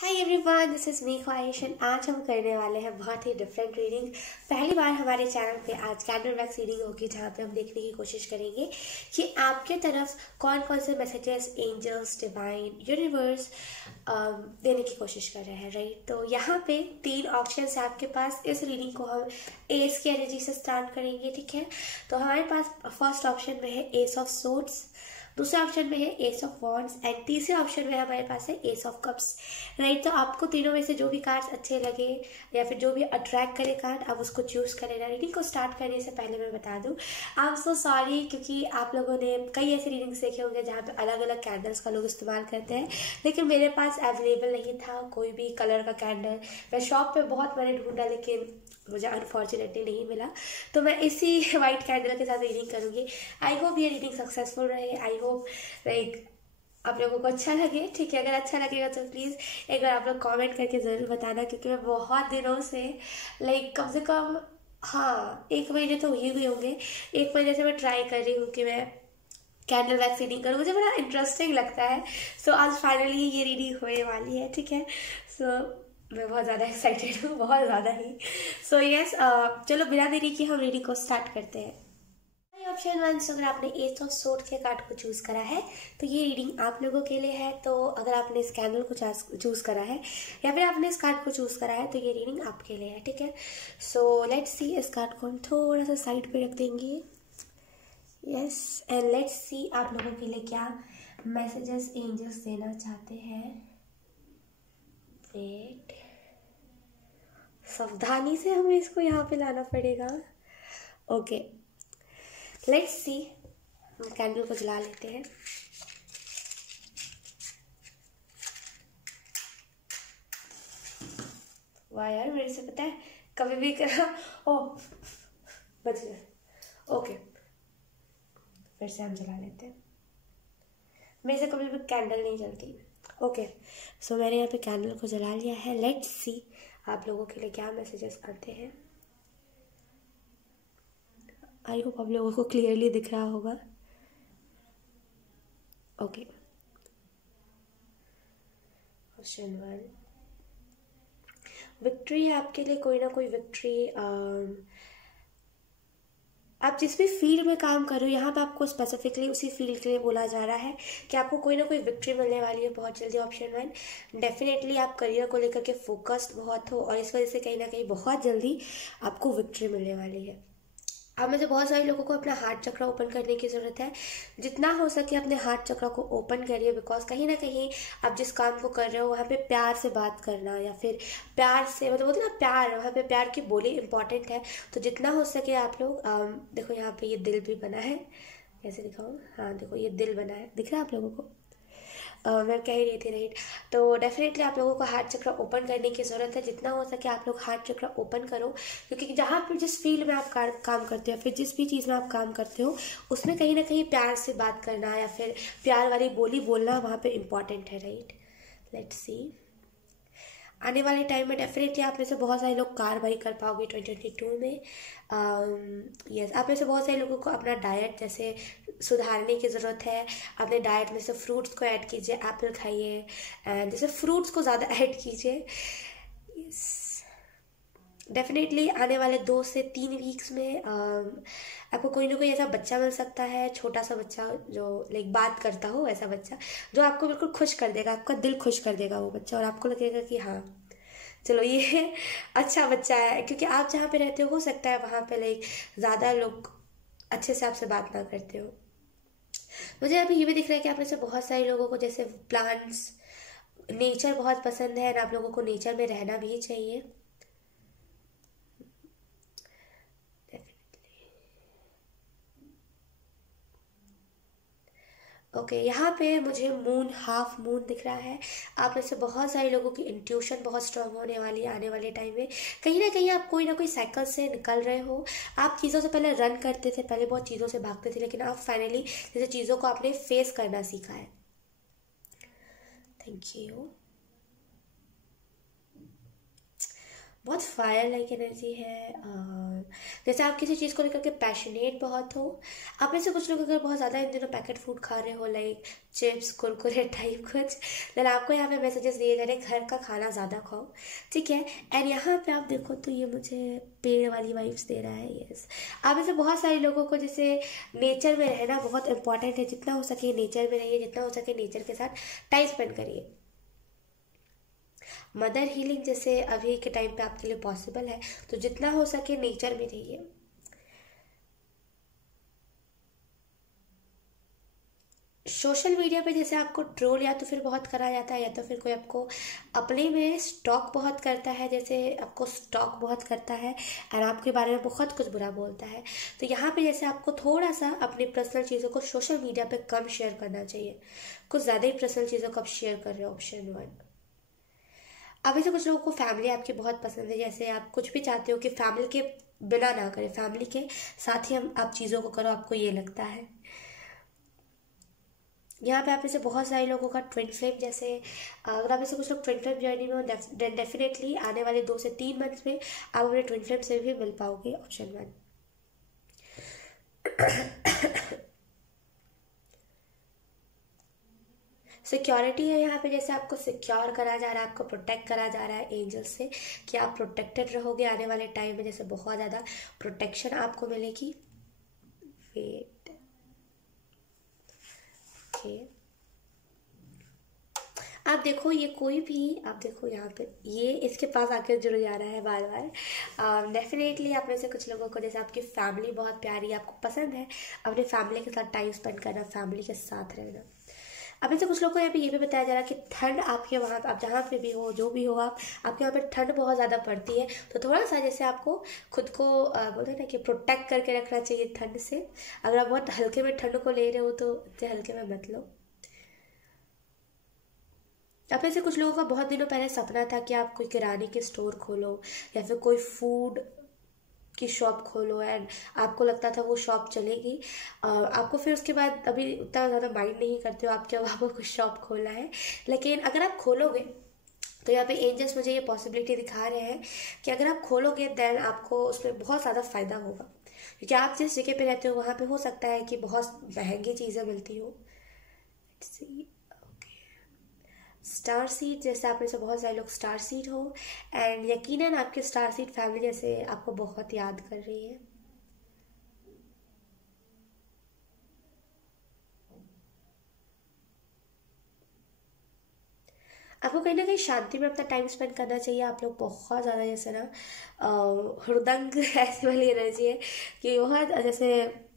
Hi everyone, this is me ख्वाहिश and आज हम करने वाले हैं बहुत ही डिफरेंट रीडिंग। पहली बार हमारे चैनल पे आज कैंडल वैक्स रीडिंग होगी, जहाँ पे हम देखने की कोशिश करेंगे कि आपके तरफ कौन कौन से मैसेजेस एंजल्स, डिवाइन, यूनिवर्स देने की कोशिश कर रहे हैं, राइट। तो यहाँ पे 3 ऑप्शंस है आपके पास। इस रीडिंग को हम एस की एनर्जी से स्टार्ट करेंगे, ठीक है। तो हमारे पास फर्स्ट ऑप्शन में है एस ऑफ सोर्ड्स, दूसरे ऑप्शन में है एस ऑफ वॉन्ड्स एंड तीसरे ऑप्शन में हमारे पास है एस ऑफ कप्स, राइट। तो आपको तीनों में से जो भी कार्ड्स अच्छे लगे या फिर जो भी अट्रैक्ट करे कार्ड, आप उसको चूज करें। रीडिंग को स्टार्ट करने से पहले मैं बता दूं, आई एम सो सॉरी, क्योंकि आप लोगों ने कई ऐसे रीडिंग्स देखे होंगे जहाँ पे अलग अलग कैंडल्स का लोग इस्तेमाल करते हैं, लेकिन मेरे पास अवेलेबल नहीं था कोई भी कलर का कैंडल। मैं शॉप पे बहुत मैंने ढूंढा लेकिन मुझे अनफॉर्चुनेटली नहीं मिला, तो मैं इसी वाइट कैंडल के साथ रीडिंग करूँगी। आई होप ये रीडिंग सक्सेसफुल रहे। आई होप लाइक आप लोगों को अच्छा लगे, ठीक है। अगर अच्छा लगेगा तो प्लीज़ एक बार आप लोग कमेंट करके ज़रूर बताना, क्योंकि मैं बहुत दिनों से लाइक कम से कम 1 महीने तो ही हुए होंगे, 1 महीने से मैं ट्राई कर रही हूँ कि मैं कैंडल वैक्स रीडिंग करूँ। मुझे बड़ा इंटरेस्टिंग लगता है। सो आज फाइनली ये रीडिंग होने वाली है, ठीक है। सो मैं बहुत ज़्यादा एक्साइटेड हूँ, बहुत ज़्यादा ही। सो यस, चलो बिना देरी की हम रीडिंग को स्टार्ट करते हैं। ऑप्शन 1, अगर आपने एस ऑफ सोर्ड के कार्ड को चूज करा है तो ये रीडिंग आप लोगों के लिए है। तो अगर आपने इस कैंडल को चूज करा है या फिर आपने इस कार्ड को चूज करा है तो ये रीडिंग आपके लिए है, ठीक है। सो लेट्स सी, इस कार्ड को हम थोड़ा सा साइड पे रख देंगे। यस, एंड लेट्स सी आप लोगों के लिए क्या मैसेजेस एंजल्स देना चाहते हैं। वेट, सावधानी से हमें इसको यहाँ पे लाना पड़ेगा। Okay, let's see. कैंडल को जला लेते हैं। वाह यार, मेरे से पता है कभी भी ओह बच गया। ओके, फिर से हम जला लेते हैं। मेरे से कभी भी कैंडल नहीं जलती। ओके, सो मैंने यहाँ पे कैंडल को जला लिया है। लेट्स सी आप लोगों के लिए क्या मैसेजेस आते हैं। आई होप आप लोगों को क्लियरली दिख रहा होगा। ओके, क्वेश्चन 1, विक्ट्री है आपके लिए, कोई ना कोई विक्ट्री। आप जिस भी फील्ड में काम कर रहे हो, यहाँ पे आपको स्पेसिफिकली उसी फील्ड के लिए बोला जा रहा है कि आपको कोई ना कोई विक्ट्री मिलने वाली है बहुत जल्दी। ऑप्शन 1, डेफिनेटली आप करियर को लेकर के फोकस्ड बहुत हो और इस वजह से कहीं ना कहीं बहुत जल्दी आपको विक्ट्री मिलने वाली है। आप में से बहुत सारे लोगों को अपना हार्ट चक्र ओपन करने की ज़रूरत है। जितना हो सके अपने हार्ट चक्र को ओपन करिए, बिकॉज कहीं ना कहीं आप जिस काम को कर रहे हो वहाँ पे प्यार से बात करना या फिर प्यार से मतलब बोलते ना प्यार, वहाँ पे प्यार की बोली इंपॉर्टेंट है। तो जितना हो सके आप लोग देखो यहाँ पे ये दिल भी बना है, कैसे दिखाऊँ। हाँ देखो, ये दिल बना है, दिख रहा है आप लोगों को। मैं कह ही रही थी, राइट। तो डेफिनेटली आप लोगों को हार्ट चक्र ओपन करने की ज़रूरत है। जितना हो सके आप लोग हार्ट चक्र ओपन करो, क्योंकि जहाँ पर जिस फील्ड में आप काम करते हो या फिर जिस भी चीज़ में आप काम करते हो उसमें कहीं ना कहीं प्यार से बात करना या फिर प्यार वाली बोली बोलना वहाँ पे इम्पॉर्टेंट है, राइट। लेट्स सी, आने वाले टाइम में डेफिनेटली आप में से बहुत सारे लोग कार्रवाई कर पाओगे 2022 में। यस, आप में से बहुत सारे लोगों को अपना डाइट जैसे सुधारने की ज़रूरत है। अपने डाइट में से फ्रूट्स को ऐड कीजिए, एप्पल खाइए एंड जैसे फ्रूट्स को ज़्यादा ऐड कीजिए। यस, डेफिनेटली आने वाले 2 से 3 वीक्स में आपको कोई ना कोई ऐसा बच्चा मिल सकता है, छोटा सा बच्चा जो लाइक बात करता हो, ऐसा बच्चा जो आपको बिल्कुल खुश कर देगा, आपका दिल खुश कर देगा वो बच्चा, और आपको लगेगा कि हाँ चलो ये अच्छा बच्चा है। क्योंकि आप जहाँ पे रहते हो सकता है वहाँ पे लाइक ज़्यादा लोग अच्छे से आपसे बात ना करते हो। मुझे अभी ये भी दिख रहा है कि आप में से बहुत सारे लोगों को जैसे प्लांट्स, नेचर बहुत पसंद है, और आप लोगों को नेचर में रहना भी चाहिए। ओके, यहाँ पे मुझे मून, हाफ मून दिख रहा है। आप में से बहुत सारे लोगों की इंट्यूशन बहुत स्ट्रांग होने वाली है आने वाले टाइम में। कहीं ना कहीं आप कोई ना कोई साइकिल से निकल रहे हो। आप चीज़ों से पहले रन करते थे, पहले बहुत चीज़ों से भागते थे, लेकिन आप फाइनली जैसे चीज़ों को आपने फेस करना सीखा है। Thank you. बहुत फायर लाइक एनर्जी है। जैसे आप किसी चीज़ को लेकर के पैशनेट बहुत हो। आप में से कुछ लोग अगर बहुत ज़्यादा इन दिनों पैकेट फूड खा रहे हो, लाइक चिप्स कुरकुरे टाइप कुछ, देन आपको यहाँ पे मैसेजेस दिए जा रहे हैं घर का खाना ज़्यादा खाओ, ठीक है। एंड यहाँ पे आप देखो तो ये मुझे पेड़ वाली वाइब्स दे रहा है। यस, आप में से बहुत सारे लोगों को जैसे नेचर में रहना बहुत इंपॉर्टेंट है। जितना हो सके नेचर में रहिए, जितना हो सके नेचर के साथ टाइम स्पेंड करिए। मदर हीलिंग जैसे अभी के टाइम पे आपके लिए पॉसिबल है, तो जितना हो सके नेचर में रहिए। सोशल मीडिया पे जैसे आपको ट्रोल या तो फिर बहुत करा जाता है, या तो फिर कोई आपको अपने में स्टॉक बहुत करता है, जैसे आपको स्टॉक बहुत करता है और आपके बारे में बहुत कुछ बुरा बोलता है। तो यहाँ पे जैसे आपको थोड़ा सा अपनी पर्सनल चीज़ों को सोशल मीडिया पे कम शेयर करना चाहिए। कुछ ज़्यादा ही पर्सनल चीज़ों को आप शेयर कर रहे हो, ऑप्शन 1। अब ऐसे कुछ लोगों को फैमिली आपकी बहुत पसंद है, जैसे आप कुछ भी चाहते हो कि फैमिली के बिना ना करें, फैमिली के साथ ही हम आप चीज़ों को करो, आपको ये लगता है। यहाँ पे आप में से बहुत सारे लोगों का ट्विन फ्लेम जैसे, अगर आप में से कुछ लोग ट्विन फ्लेम जर्नी में हो, डेफिनेटली आने वाले 2 से 3 मंथ में आप अपने ट्विन फ्लेम से भी मिल पाओगे, ऑप्शन 1। सिक्योरिटी है यहाँ पे, जैसे आपको सिक्योर करा जा रहा है, आपको प्रोटेक्ट करा जा रहा है एंजल से कि आप प्रोटेक्टेड रहोगे आने वाले टाइम में, जैसे बहुत ज़्यादा प्रोटेक्शन आपको मिलेगी। वेट, ओके, आप देखो ये कोई भी, आप देखो यहाँ पे ये इसके पास आकर जुड़ जा रहा है बार बार। डेफिनेटली आप में से कुछ लोगों को जैसे आपकी फैमिली बहुत प्यारी है, आपको पसंद है अपने फैमिली के साथ टाइम स्पेंड करना, फैमिली के साथ रहना। अब से कुछ लोगों को यहाँ पे ये भी बताया जा रहा है कि ठंड आपके वहाँ, आप जहाँ पे भी हो, जो भी हो आप, आपके वहाँ पे ठंड बहुत ज़्यादा पड़ती है, तो थोड़ा सा जैसे आपको खुद को बोलते हैं ना कि प्रोटेक्ट करके रखना चाहिए ठंड से। अगर आप बहुत हल्के में ठंड को ले रहे हो तो इतने हल्के में मत लो। अब से कुछ लोगों का बहुत दिनों पहले सपना था कि आप कोई किराने की स्टोर खोलो या फिर कोई फूड की शॉप खोलो, एंड आपको लगता था वो शॉप चलेगी। आपको फिर उसके बाद अभी उतना ज़्यादा माइंड नहीं करते हो आपके, अब आपको कुछ शॉप खोलना है। लेकिन अगर आप खोलोगे तो यहाँ पे एंजल्स मुझे ये पॉसिबिलिटी दिखा रहे हैं कि अगर आप खोलोगे देन आपको उसमें बहुत ज़्यादा फ़ायदा होगा, क्योंकि आप जिस जगह पे रहते हो वहाँ पे हो सकता है कि बहुत महंगी चीज़ें मिलती हो। स्टार सीड जैसे आप में से बहुत सारे लोग स्टार सीड हो, एंड यकीनन आपके स्टार सीड फैमिली जैसे आपको बहुत याद कर रही है। आपको कहीं ना कहीं शांति में अपना टाइम स्पेंड करना चाहिए। आप लोग बहुत ज़्यादा जैसे ना हुड़दंग ऐसी वाली एनर्जी है कि बहुत जैसे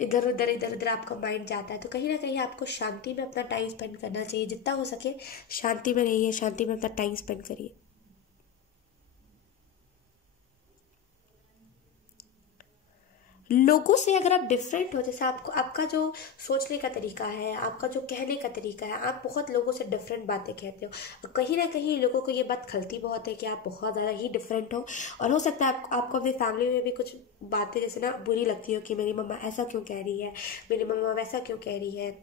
इधर उधर आपका माइंड जाता है, तो कहीं ना कहीं आपको शांति में अपना टाइम स्पेंड करना चाहिए। जितना हो सके शांति में रहिए, शांति में अपना टाइम स्पेंड करिए। लोगों से अगर आप डिफरेंट हो, जैसे आपको आपका जो सोचने का तरीका है, आपका जो कहने का तरीका है, आप बहुत लोगों से डिफरेंट बातें कहते हो, और कहीं ना कहीं लोगों को ये बात खलती बहुत है कि आप बहुत ज़्यादा ही डिफरेंट हो। और हो सकता है आपको अपनी फैमिली में भी कुछ बातें जैसे ना बुरी लगती हो कि मेरी मम्मा ऐसा क्यों कह रही है, मेरी मम्मा वैसा क्यों कह रही है,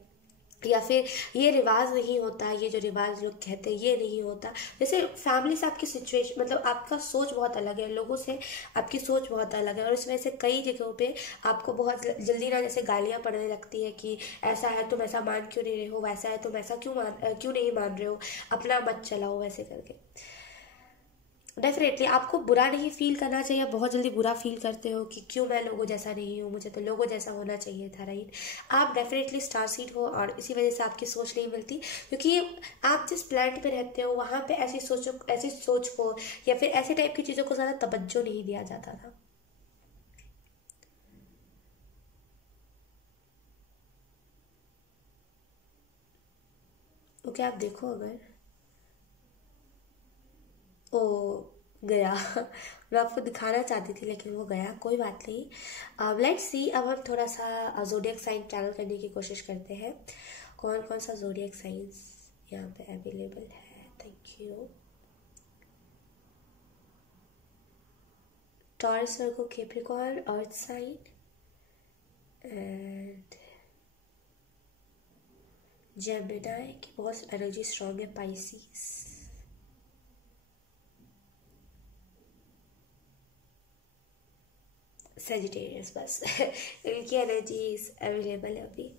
या फिर ये रिवाज नहीं होता, ये जो रिवाज लोग कहते हैं ये नहीं होता। जैसे फैमिली से आपकी सिचुएशन, मतलब आपका सोच बहुत अलग है, लोगों से आपकी सोच बहुत अलग है, और इस वजह से कई जगहों पे आपको बहुत जल्दी ना जैसे गालियाँ पड़ने लगती है कि ऐसा है तुम ऐसा मान क्यों नहीं रहे हो, वैसा है तुम ऐसा क्यों नहीं मान रहे हो, अपना मत चलाओ वैसे करके। डेफिनेटली आपको बुरा नहीं फील करना चाहिए। बहुत जल्दी बुरा फील करते हो कि क्यों मैं लोगों जैसा नहीं हूँ, मुझे तो लोगों जैसा होना चाहिए था, राइट। आप डेफिनेटली स्टार सीड हो, और इसी वजह से आपकी सोच नहीं मिलती, क्योंकि आप जिस प्लेनेट पे रहते हो वहाँ पे ऐसी सोच को या फिर ऐसे टाइप की चीज़ों को ज़्यादा तवज्जो नहीं दिया जाता था। ओके, आप देखो अगर ओ गया मैं आपको दिखाना चाहती थी लेकिन वो गया, कोई बात नहीं। अब लेट्स सी, अब हम थोड़ा सा जोडियक साइन चैनल करने की कोशिश करते हैं। कौन कौन सा जोडियक साइंस यहाँ पे अवेलेबल है। Thank you. Taurus, Virgo, Capricorn, earth sign, and Gemini की बहुत एनर्जी स्ट्रॉन्ग है, पाइसिस। सेजिटेरियस बस इनकी एनर्जीज अवेलेबल है अभी।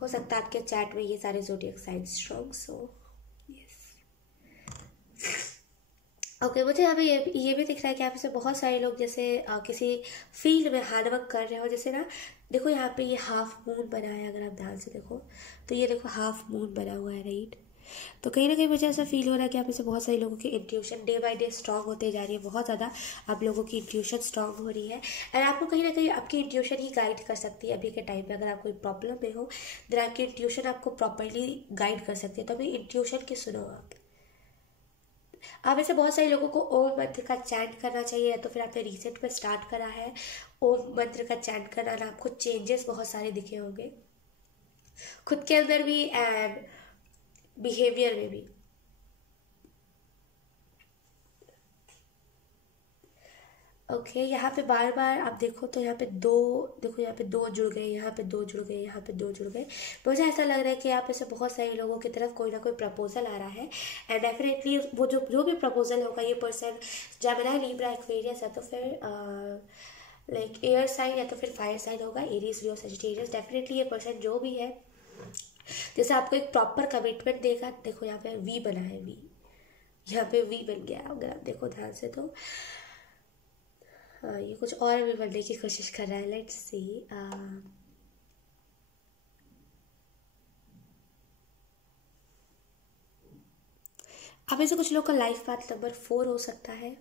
हो सकता है आपके चैट में ये सारे zodiac science strong so yes. Okay मुझे यहाँ पे ये भी दिख रहा है कि आप इससे बहुत सारे लोग जैसे किसी फील्ड में हार्डवर्क कर रहे हो। जैसे ना देखो यहाँ पे ये हाफ मून बना है, अगर आप ध्यान से देखो तो ये देखो हाफ मून बना हुआ है राइट। तो कहीं ना कहीं मुझे ऐसा फील हो रहा है कि आप इससे बहुत सारे लोगों की intuition day by day strong होते जा रही है। बहुत ज़्यादा आप लोगों की इंट्यूशन स्ट्रांग हो रही है एंड आपको कहीं ना कहीं आपकी इंट्यूशन ही गाइड कर सकती है अभी के टाइम पे। अगर आप कोई प्रॉब्लम में हो देन आपकी इंट्यूशन आपको प्रॉपरली गाइड कर सकती है। तो अभी इंट्यूशन की सुनो आप ऐसे बहुत सारे लोगों को ओम मंत्र का चैंट करना चाहिए, या तो फिर आपने रिसेंट में स्टार्ट करा है ओम मंत्र का चैंट करना ना, आपको चेंजेस बहुत सारे दिखे होंगे खुद के अंदर भी एंड बिहेवियर में भी। ओके यहाँ पे बार बार आप देखो तो यहाँ पे दो देखो, यहाँ पे दो जुड़ गए, यहाँ पे दो जुड़ गए, यहाँ पे दो जुड़ गए। मुझे ऐसा लग रहा है कि आप ऐसे बहुत सारे लोगों की तरफ कोई ना कोई प्रपोजल आ रहा है एंड डेफिनेटली वो जो भी प्रपोजल होगा ये पर्सन जेमिनी लिब्रा एक्वेरियस है तो फिर लाइक एयर साइन या तो फिर फायर साइन होगा, एरीज लियो सजिटेरियस। डेफिनेटली ये पर्सन जो भी है जैसे आपको एक प्रॉपर कमिटमेंट देगा। देखो यहाँ पे वी बना है, वी यहाँ पे वी बन गया अगर आप देखो ध्यान से तो ये कुछ और भी बनने की कोशिश कर रहा है। लेट्स सी अब ऐसे कुछ लोग का लाइफ पाथ नंबर 4 हो सकता है।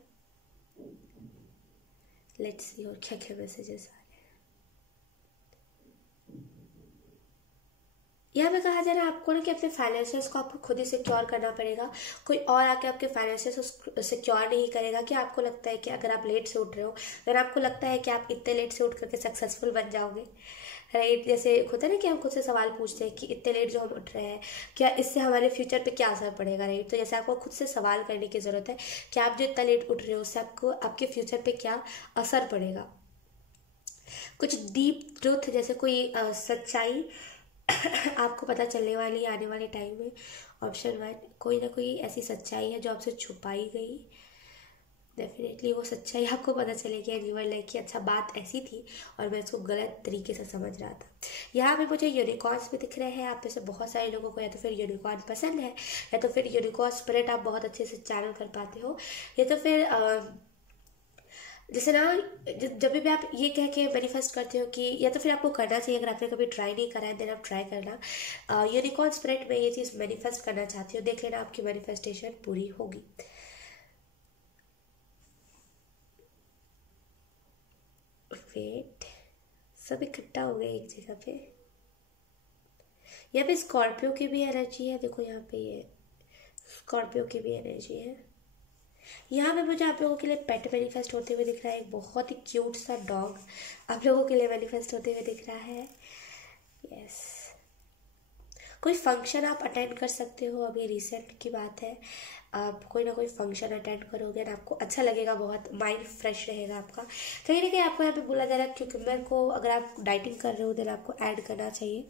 लेट्स सी और क्या क्या मैसेजेस आ रहे हैं। यहाँ पे कहा जा रहा है आपको ना कि अपने फाइनेंशियल्स को आपको खुद ही सिक्योर करना पड़ेगा। कोई और आके आपके फाइनेंशियल्स सिक्योर नहीं करेगा। कि आपको लगता है कि अगर आप लेट से उठ रहे हो अगर आपको लगता है कि आप इतने लेट से उठ करके सक्सेसफुल बन जाओगे राइट। जैसे होता है ना कि हम खुद से सवाल पूछते हैं कि इतने लेट जो हम उठ रहे हैं क्या इससे हमारे फ्यूचर पे क्या असर पड़ेगा राइट। तो जैसे आपको खुद से सवाल करने की ज़रूरत है कि आप जो इतना लेट उठ रहे हो उससे आपको आपके फ्यूचर पे क्या असर पड़ेगा। कुछ डीप ट्रूथ जैसे कोई सच्चाई आपको पता चलने वाली आने वाले टाइम में। ऑप्शन 1 कोई ना कोई ऐसी सच्चाई है जो आपसे छुपाई गई। डेफिनेटली वो सच्चाई आपको पता चलेगी एंड यू आर लाइक कि अच्छा बात ऐसी थी और मैं इसको गलत तरीके से समझ रहा था। यहाँ पे मुझे यूनिकॉर्न्स भी दिख रहे हैं। आप में से बहुत सारे लोगों को या तो फिर यूनिकॉर्न पसंद है या तो फिर यूनिकॉर्न स्पिरिट आप बहुत अच्छे से चैनल कर पाते हो, या तो फिर जैसे ना जब भी आप ये कह के मैनिफेस्ट करते हो कि या तो फिर आपको करना चाहिए। अगर आपने कभी ट्राई नहीं करा है देन आप ट्राई करना। यूनिकॉर्न स्पिरिट में ये चीज़ मैनिफेस्ट करना चाहती हो, देख लेना आपकी मैनिफेस्टेशन पूरी होगी। वेट सब इकट्ठा हो गए एक जगह पे। यहाँ पे स्कॉर्पियो की भी एनर्जी है। देखो यहाँ पे ये स्कॉर्पियो की भी एनर्जी है। यहाँ पे मुझे आप लोगों के लिए पेट मैनिफेस्ट होते हुए दिख रहा है। एक बहुत ही क्यूट सा डॉग आप लोगों के लिए मैनिफेस्ट होते हुए दिख रहा है। यस कोई फंक्शन आप अटेंड कर सकते हो। अभी रिसेंट की बात है, आप कोई ना कोई फंक्शन अटेंड करोगे ना आपको अच्छा लगेगा, बहुत माइंड फ्रेश रहेगा आपका। कहीं ना कहीं आपको यहाँ पे बोला जा रहा है क्योंकि मेरे को अगर आप डाइटिंग कर रहे हो देन आपको ऐड करना चाहिए।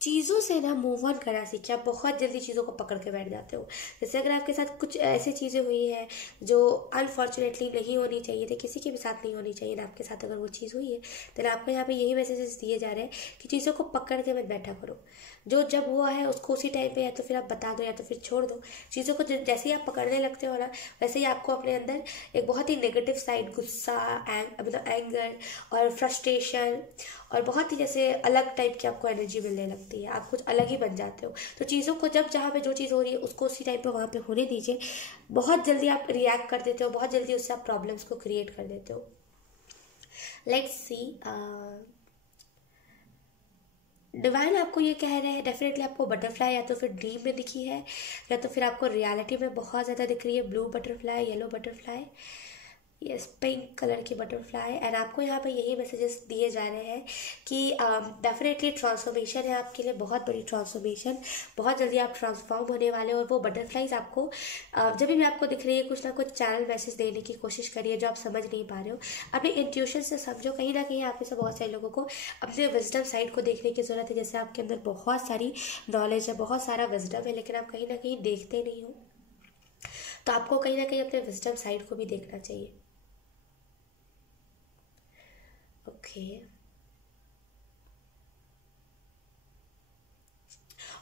चीज़ों से ना मूव ऑन करना सीखिए। आप बहुत जल्दी चीज़ों को पकड़ के बैठ जाते हो। जैसे अगर आपके साथ कुछ ऐसी चीज़ें हुई हैं जो अनफॉर्चुनेटली नहीं होनी चाहिए थी, किसी के भी साथ नहीं होनी चाहिए ना, आपके साथ अगर वो चीज़ हुई है तो आपको यहाँ पे यही मैसेजेस दिए जा रहे हैं कि चीज़ों को पकड़ के मत बैठा करो। जो जब हुआ है उसको उसी टाइम पे या तो फिर आप बता दो या तो फिर छोड़ दो चीज़ों को। जैसे ही आप पकड़ने लगते हो ना वैसे ही आपको अपने अंदर एक बहुत ही नेगेटिव साइड, गुस्सा, मतलब एंगर और फ्रस्ट्रेशन और बहुत ही जैसे अलग टाइप की आपको एनर्जी मिलने लगती है। आप कुछ अलग ही बन जाते हो। तो चीज़ों को जब जहाँ पे जो चीज़ हो रही है उसको उसी टाइम पे वहाँ पे होने दीजिए। बहुत जल्दी आप रिएक्ट कर देते हो, बहुत जल्दी उससे आप प्रॉब्लम्स को क्रिएट कर देते हो। लेट्स सी डिवाइन आपको ये कह रहे हैं। डेफिनेटली आपको बटरफ्लाई या तो फिर ड्रीम में दिखी है या तो फिर आपको रियलिटी में बहुत ज़्यादा दिख रही है। Blue butterfly, yellow butterfly, yes pink colour की बटरफ्लाई। एंड आपको यहाँ पे यही मैसेजेस दिए जा रहे हैं कि डेफिनेटली ट्रांसफॉर्मेशन है आपके लिए, बहुत बड़ी ट्रांसफॉर्मेशन। बहुत जल्दी आप ट्रांसफॉर्म होने वाले हो और वो बटरफ्लाइज आपको जब भी आपको दिख रही है कुछ ना कुछ चैनल मैसेज देने की कोशिश करिए जो आप समझ नहीं पा रहे हो। अपने इंट्यूशन से समझो। कहीं ना कहीं आप में से बहुत सारे लोगों को अपने विजडम साइड को देखने की ज़रूरत है। जैसे आपके अंदर बहुत सारी नॉलेज है, बहुत सारा विजडम है, लेकिन आप कहीं ना कहीं देखते नहीं हो। तो आपको कहीं ना कहीं अपने विजडम साइड को भी देखना चाहिए। ओके,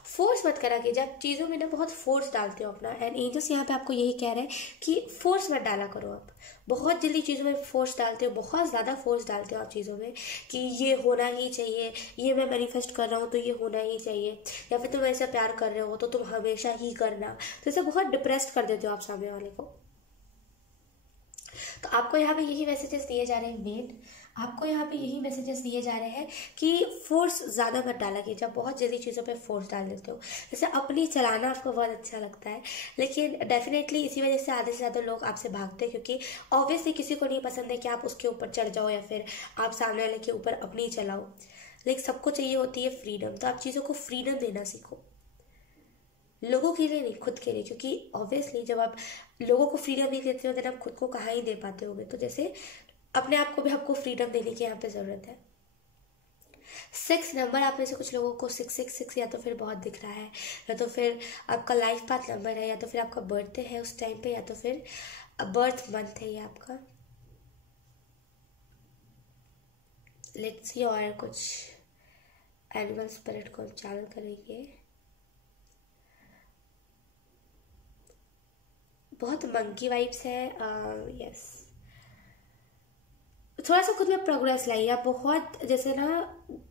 फोर्स मत करा कीजिए। आप चीज़ों में ना बहुत फोर्स डालते हो अपना, एंड एंजल्स यहाँ पे आपको यही कह रहे हैं कि फोर्स मत डाला करो। आप बहुत जल्दी चीज़ों में फोर्स डालते हो, बहुत ज़्यादा फोर्स डालते हो आप चीज़ों में कि ये होना ही चाहिए, ये मैं मैनिफेस्ट कर रहा हूँ तो ये होना ही चाहिए, या फिर तुम ऐसा प्यार कर रहे हो तो तुम हमेशा ही करना। तो इसे बहुत डिप्रेस्ड कर देते हो आप सामने वाले को। तो आपको यहाँ पे यही मैसेजेस दिए जा रहे हैं मेन, आपको यहाँ पे यही मैसेजेस दिए जा रहे हैं कि फोर्स ज़्यादा मत डाला कीजिए। जब बहुत जल्दी चीज़ों पे फोर्स डाल देते हो, जैसे अपनी चलाना आपको बहुत अच्छा लगता है, लेकिन डेफिनेटली इसी वजह से आधे से ज़्यादा लोग आपसे भागते हैं, क्योंकि ऑब्वियसली किसी को नहीं पसंद है कि आप उसके ऊपर चढ़ जाओ या फिर आप सामने वाले के ऊपर अपनी चलाओ। लेकिन सबको चाहिए होती है फ्रीडम, तो आप चीज़ों को फ्रीडम देना सीखो, लोगों के लिए नहीं, खुद के लिए। क्योंकि ऑब्वियसली जब आप लोगों को फ्रीडम नहीं देते हो, देन आप खुद को कहाँ ही दे पाते होगे। तो जैसे अपने आप को भी आपको फ्रीडम देने की यहाँ पे ज़रूरत है। 6 नंबर, आप में से कुछ लोगों को 666 या तो फिर बहुत दिख रहा है, या तो फिर आपका लाइफ पाथ नंबर है, या तो फिर आपका बर्थडे है उस टाइम पे, या तो फिर बर्थ मंथ है ये आपका। लेट्स सी, और कुछ एनिमल स्पिरिट को हम चैनल करेंगे। बहुत मंकी वाइब्स है। यस, थोड़ा सा खुद में प्रोग्रेस लाइए। आप बहुत, जैसे ना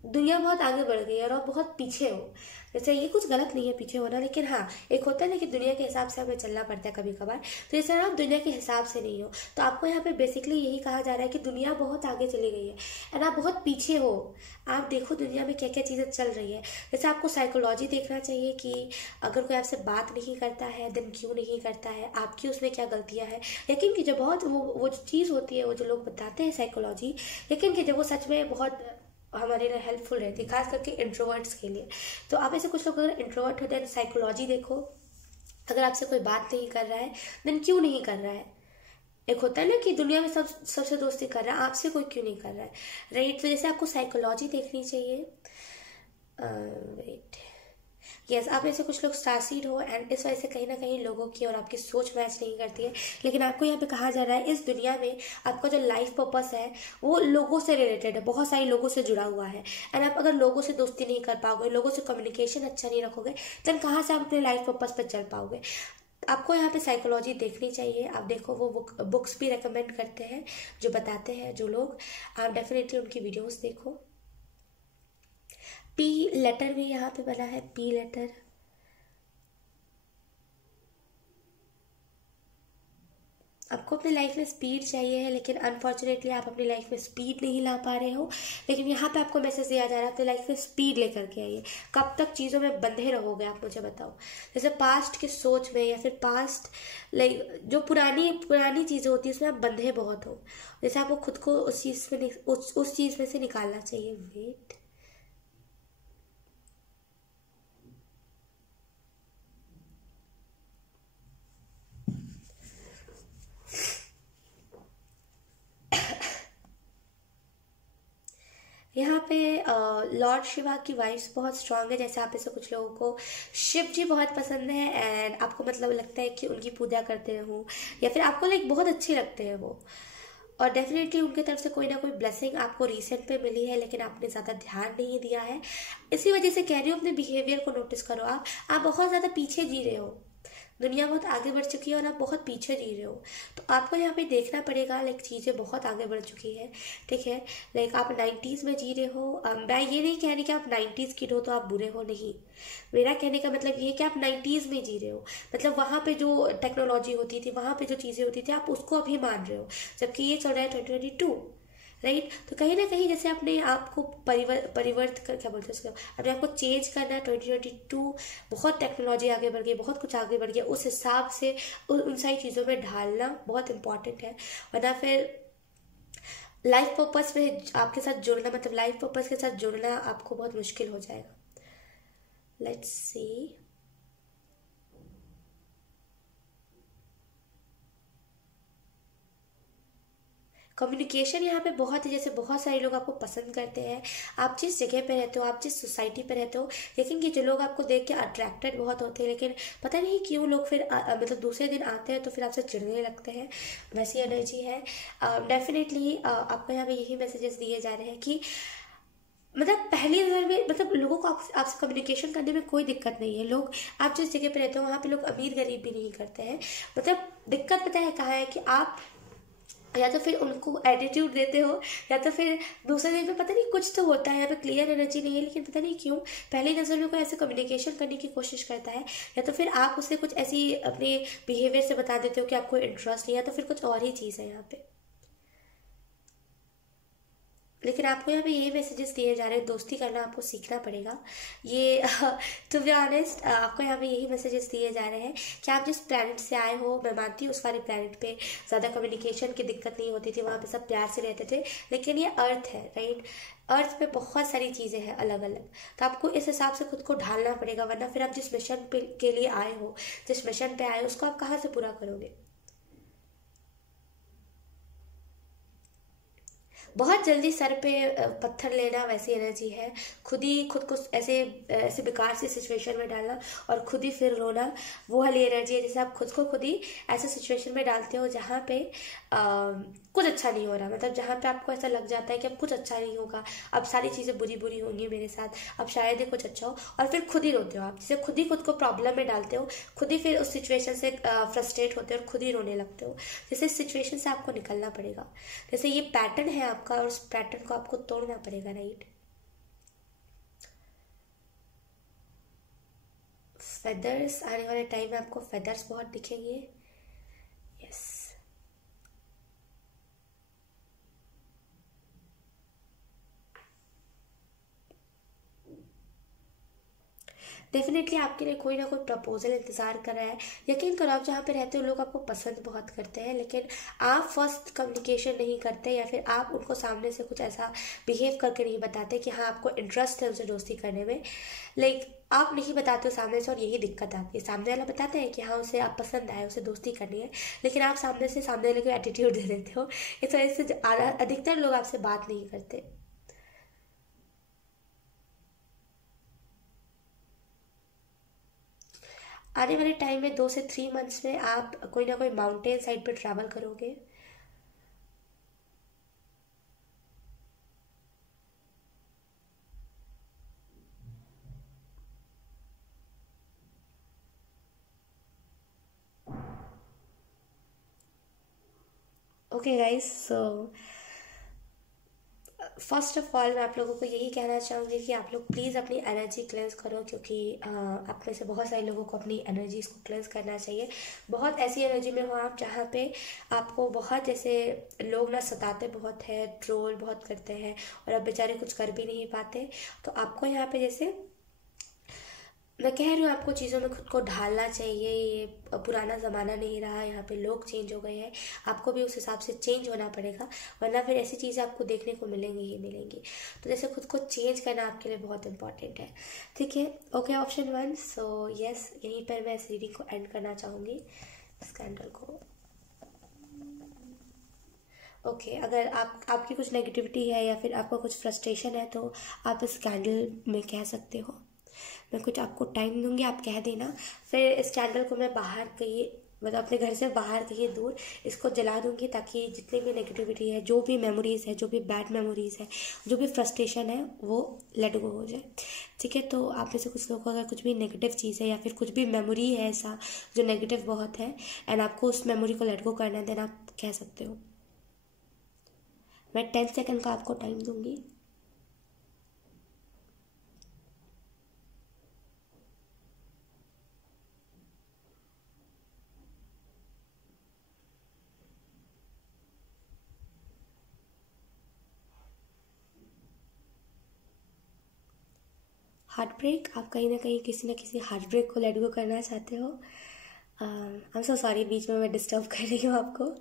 दुनिया बहुत आगे बढ़ गई है और आप बहुत पीछे हो। जैसे ये कुछ गलत नहीं है पीछे होना, लेकिन हाँ, एक होता है ना कि दुनिया के हिसाब से हमें चलना पड़ता है कभी कभार। तो जैसे ना आप दुनिया के हिसाब से नहीं हो, तो आपको यहाँ पे बेसिकली यही कहा जा रहा है कि दुनिया बहुत आगे चली गई है एंड आप बहुत पीछे हो। आप देखो दुनिया में क्या क्या चीज़ें चल रही है। जैसे आपको साइकोलॉजी देखना चाहिए कि अगर कोई आपसे बात नहीं करता है देन क्यों नहीं करता है, आपकी उसमें क्या गलतियाँ हैं। लेकिन कि जो बहुत वो जो चीज़ होती है, वो जो लोग बताते हैं साइकोलॉजी, लेकिन कि जब वो सच में बहुत हमारे लिए हेल्पफुल रहती है, खास करके इंट्रोवर्ट्स के लिए। तो आप ऐसे कुछ लोग अगर इंट्रोवर्ट होते हैं तो साइकोलॉजी देखो, अगर आपसे कोई बात नहीं कर रहा है देन क्यों नहीं कर रहा है। एक होता है ना कि दुनिया में सबसे दोस्ती कर रहा है, आपसे कोई क्यों नहीं कर रहा है, राइट। तो जैसे आपको साइकोलॉजी देखनी चाहिए। वेट, यस, आप में से कुछ लोग स्टारसीड हो एंड इस वजह से कहीं ना कहीं लोगों की और आपकी सोच मैच नहीं करती है। लेकिन आपको यहाँ पे कहा जा रहा है इस दुनिया में आपका जो लाइफ पर्पस है वो लोगों से रिलेटेड है, बहुत सारे लोगों से जुड़ा हुआ है। एंड आप अगर लोगों से दोस्ती नहीं कर पाओगे, लोगों से कम्युनिकेशन अच्छा नहीं रखोगे, देन कहाँ से आप अपने लाइफ पर्पस पर चल पाओगे। आपको यहाँ पे साइकोलॉजी देखनी चाहिए। आप देखो, वो बुक्स भी रेकमेंड करते हैं जो बताते हैं जो लोग, आप डेफिनेटली उनकी वीडियोस देखो। पी लेटर भी यहाँ पे बना है, पी लेटर। आपको अपनी लाइफ में स्पीड चाहिए है, लेकिन अनफॉर्चुनेटली आप अपनी लाइफ में स्पीड नहीं ला पा रहे हो। लेकिन यहाँ पे आपको मैसेज दिया जा रहा है अपनी लाइफ में स्पीड लेकर के आइए। कब तक चीज़ों में बंधे रहोगे आप, मुझे बताओ। जैसे पास्ट की सोच में या फिर पास्ट लाइक जो पुरानी पुरानी चीज़ें होती है उसमें आप बंधे बहुत हो। जैसे आपको खुद को उस चीज़ में उस चीज़ में से निकालना चाहिए। वेट, यहाँ पे लॉर्ड शिवा की वाइब्स बहुत स्ट्रांग है। जैसे आप ऐसे कुछ लोगों को शिव जी बहुत पसंद है एंड आपको मतलब लगता है कि उनकी पूजा करते हो, या फिर आपको लाइक बहुत अच्छे लगते हैं वो। और डेफिनेटली उनकी तरफ से कोई ना कोई ब्लेसिंग आपको रिसेंट पे मिली है, लेकिन आपने ज़्यादा ध्यान नहीं दिया है। इसी वजह से कह रही हूँ अपने बिहेवियर को नोटिस करो। आप बहुत ज़्यादा पीछे जी रहे हो, दुनिया बहुत आगे बढ़ चुकी है और आप बहुत पीछे जी रहे हो। तो आपको यहाँ पे देखना पड़ेगा, लाइक चीज़ें बहुत आगे बढ़ चुकी है, ठीक है। लाइक आप 90s में जी रहे हो। मैं ये नहीं कह रही कि आप 90s किड हो तो आप बुरे हो, नहीं। मेरा कहने का मतलब ये है कि आप 90s में जी रहे हो, मतलब वहाँ पे जो टेक्नोलॉजी होती थी, वहाँ पे जो चीज़ें होती थी, आप उसको अभी मान रहे हो, जबकि ये चल रहा है 2022, राइट। तो कहीं ना कहीं जैसे अपने आप को परिवर्त कर, क्या बोलते हैं उसको, अपने आप को चेंज करना है। 2022 बहुत टेक्नोलॉजी आगे बढ़ गई, बहुत कुछ आगे बढ़ गया, उस हिसाब से उन सारी चीज़ों में ढालना बहुत इंपॉर्टेंट है। वरना फिर लाइफ पर्पस में आपके साथ जुड़ना, मतलब लाइफ पर्पस के साथ जुड़ना आपको बहुत मुश्किल हो जाएगा। लेट्स सी, कम्युनिकेशन यहाँ पे बहुत है, जैसे बहुत सारे लोग आपको पसंद करते हैं, आप जिस जगह पे रहते हो, आप जिस सोसाइटी पे रहते हो, लेकिन कि जो लोग आपको देख के अट्रैक्टेड बहुत होते हैं, लेकिन पता नहीं क्यों लोग फिर मतलब दूसरे दिन आते हैं तो फिर आपसे चिढ़ने लगते हैं, वैसी एनर्जी है। डेफिनेटली आपको यहाँ पे यही मैसेजेस दिए जा रहे हैं कि मतलब पहली नज़र में मतलब लोगों को आपसे कम्युनिकेशन करने में कोई दिक्कत नहीं है। लोग आप जिस जगह पे रहते हो वहाँ पे लोग अमीर गरीब भी नहीं करते हैं। मतलब दिक्कत पता है कहाँ है कि आप या तो फिर उनको एटीट्यूड देते हो, या तो फिर दूसरे दिन पे पता नहीं कुछ तो होता है, यहाँ पे क्लियर एनर्जी नहीं है, लेकिन पता नहीं क्यों पहली नज़र में कोई ऐसे कम्युनिकेशन करने की कोशिश करता है, या तो फिर आप उसे कुछ ऐसी अपने बिहेवियर से बता देते हो कि आपको इंटरेस्ट नहीं है, या तो फिर कुछ और ही चीज़ है यहाँ पे। लेकिन आपको यहाँ पे यही मैसेजेस दिए जा रहे हैं, दोस्ती करना आपको सीखना पड़ेगा। ये टू बी ऑनेस्ट आपको यहाँ पे यही मैसेजेस दिए जा रहे हैं कि आप जिस प्लैनेट से आए हो, मैं मानती हूँ उस वाले प्लैनेट पे ज़्यादा कम्युनिकेशन की दिक्कत नहीं होती थी, वहाँ पे सब प्यार से रहते थे, लेकिन ये अर्थ है, राइट। अर्थ पे बहुत सारी चीज़ें हैं अलग अलग, तो आपको इस हिसाब से खुद को ढालना पड़ेगा, वरना फिर आप जिस मिशन पे के लिए आए हो, जिस मिशन पे आए हो, उसको आप कहाँ से पूरा करोगे। बहुत जल्दी सर पे पत्थर लेना वैसी एनर्जी है, खुद ही खुद को ऐसे ऐसे बेकार सी सिचुएशन में डालना और खुद ही फिर रोना, वो वाली एनर्जी है जैसे आप खुद को खुद ही ऐसे सिचुएशन में डालते हो जहाँ पे कुछ अच्छा नहीं हो रहा, मतलब जहाँ पे आपको ऐसा लग जाता है कि अब कुछ अच्छा नहीं होगा, अब सारी चीज़ें बुरी बुरी होंगी मेरे साथ, अब शायद ही कुछ अच्छा हो, और फिर खुद ही रोते हो आप, जैसे खुद ही खुद को प्रॉब्लम में डालते हो, खुद ही फिर उस सिचुएशन से फ्रस्ट्रेट होते हो और खुद ही रोने लगते हो। जैसे इस सिचुएशन से आपको निकलना पड़ेगा, जैसे ये पैटर्न है आपका और उस पैटर्न को आपको तोड़ना पड़ेगा, राइट। फेदर्स आने वाले टाइम में आपको फेदर्स बहुत दिखेंगे, यस। डेफिनेटली आपके लिए कोई ना कोई प्रपोजल इंतज़ार कर रहा है। यकीन करो आप जहाँ पे रहते हो लोग आपको पसंद बहुत करते हैं, लेकिन आप फर्स्ट कम्युनिकेशन नहीं करते, या फिर आप उनको सामने से कुछ ऐसा बिहेव करके नहीं बताते कि हाँ आपको इंटरेस्ट है उनसे दोस्ती करने में। लाइक आप नहीं बताते हो सामने से, और यही दिक्कत आती है। सामने वाला बताते हैं कि हाँ उसे आप पसंद आए, उसे दोस्ती करनी है, लेकिन आप सामने से सामने वाले को एटीट्यूड दे देते हो। इस वजह से अधिकतर लोग आपसे बात नहीं करते। आने वाले टाइम में 2 से 3 मंथ्स में आप कोई ना कोई माउंटेन साइड पे ट्रैवल करोगे। Okay guys, so first of all मैं आप लोगों को यही कहना चाहूँगी कि आप लोग प्लीज़ अपनी एनर्जी क्लेंस करो, क्योंकि आप में से बहुत सारे लोगों को अपनी एनर्जीज को क्लेंस करना चाहिए। बहुत ऐसी एनर्जी में हो आप जहाँ पे आपको बहुत जैसे लोग ना सताते बहुत है, ट्रोल बहुत करते हैं, और अब बेचारे कुछ कर भी नहीं पाते, तो आपको यहाँ पे जैसे मैं कह रही हूँ आपको चीज़ों में खुद को ढालना चाहिए। ये पुराना ज़माना नहीं रहा, यहाँ पे लोग चेंज हो गए हैं, आपको भी उस हिसाब से चेंज होना पड़ेगा, वरना फिर ऐसी चीज़ें आपको देखने को मिलेंगी ही मिलेंगी। तो जैसे खुद को चेंज करना आपके लिए बहुत इंपॉर्टेंट है, ठीक है। Okay, option 1। सो यस, यहीं पर मैं इस रीडिंग को एंड करना चाहूँगी, इस कैंडल को। ओके अगर आपकी कुछ नेगेटिविटी है या फिर आपका कुछ फ्रस्ट्रेशन है तो आप इस कैंडल में कह सकते हो। मैं कुछ आपको टाइम दूंगी, आप कह देना, फिर इस कैंडल को मैं बाहर कहीं मतलब अपने घर से बाहर कहीं दूर इसको जला दूंगी, ताकि जितनी भी नेगेटिविटी है, जो भी मेमोरीज़ है, जो भी बैड मेमोरीज़ है, जो भी फ्रस्ट्रेशन है, वो लेट गो हो जाए, ठीक है। तो आप में से कुछ लोगों को अगर कुछ भी नेगेटिव चीज़ है या फिर कुछ भी मेमोरी है ऐसा जो नेगेटिव बहुत है एंड आपको उस मेमोरी को लेट गो करना है, देन आप कह सकते हो। मैं 10 सेकंड का आपको टाइम दूंगी। हार्ट ब्रेक, आप कहीं ना कहीं किसी न किसी हार्ट ब्रेक को लेट गो करना चाहते हो। आई एम सो सॉरी, बीच में मैं डिस्टर्ब कर रही हूँ आपको।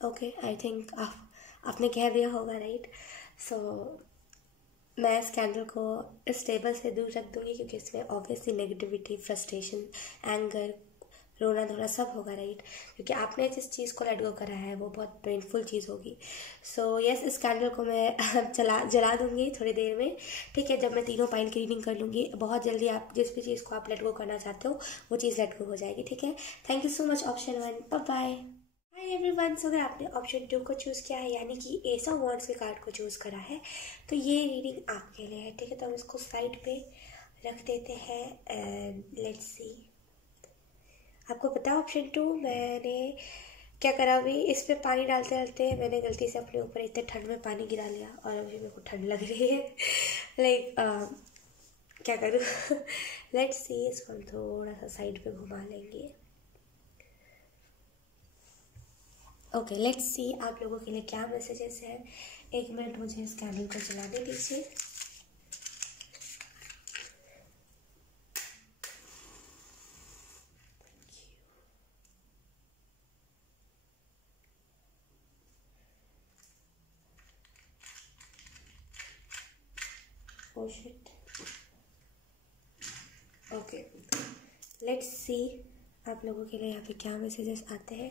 ओके, आई थिंक आपने कह दिया होगा, राइट? सो मैं इस कैंडल को इस टेबल से दूर रख दूंगी क्योंकि इसमें ऑब्वियसली नेगेटिविटी, फ्रस्ट्रेशन, एंगर, रोना धोना सब होगा, राइट? क्योंकि आपने जिस चीज़ को लेट गो करा है वो बहुत पेनफुल चीज़ होगी। सो यस, इस कैंडल को मैं जला दूंगी थोड़ी देर में, ठीक है? जब मैं तीनों पाइल की रीडिंग कर लूँगी, बहुत जल्दी आप जिस भी चीज़ को आप लेट गो करना चाहते हो वो चीज़ लेट गो हो जाएगी, ठीक है? Thank you so much option 1, bye bye. Hi everyone, so अगर आपने ऑप्शन 2 को चूज़ किया है यानी कि एस ऑफ वॉन्ड्स के कार्ड को चूज़ करा है तो ये रीडिंग आपके लिए है, ठीक है? तो हम इसको साइड पे रख देते हैं एंड लेट्स सी। आपको पता है ऑप्शन 2 मैंने क्या करा? अभी इस पे पानी डालते डालते मैंने गलती से अपने ऊपर इतने ठंड में पानी गिरा लिया और अभी मेरे को ठंड लग रही है। लाइक क्या करूँ? लेट्स सी, इसको हम थोड़ा सा साइड पे घुमा लेंगे। ओके, लेट्स सी आप लोगों के लिए क्या मैसेजेस हैं। 1 मिनट मुझे इस कैंडल को जलाने दीजिए। Oh shit. Okay, let's see आप लोगों के लिए यहाँ पे क्या मैसेजेस आते हैं।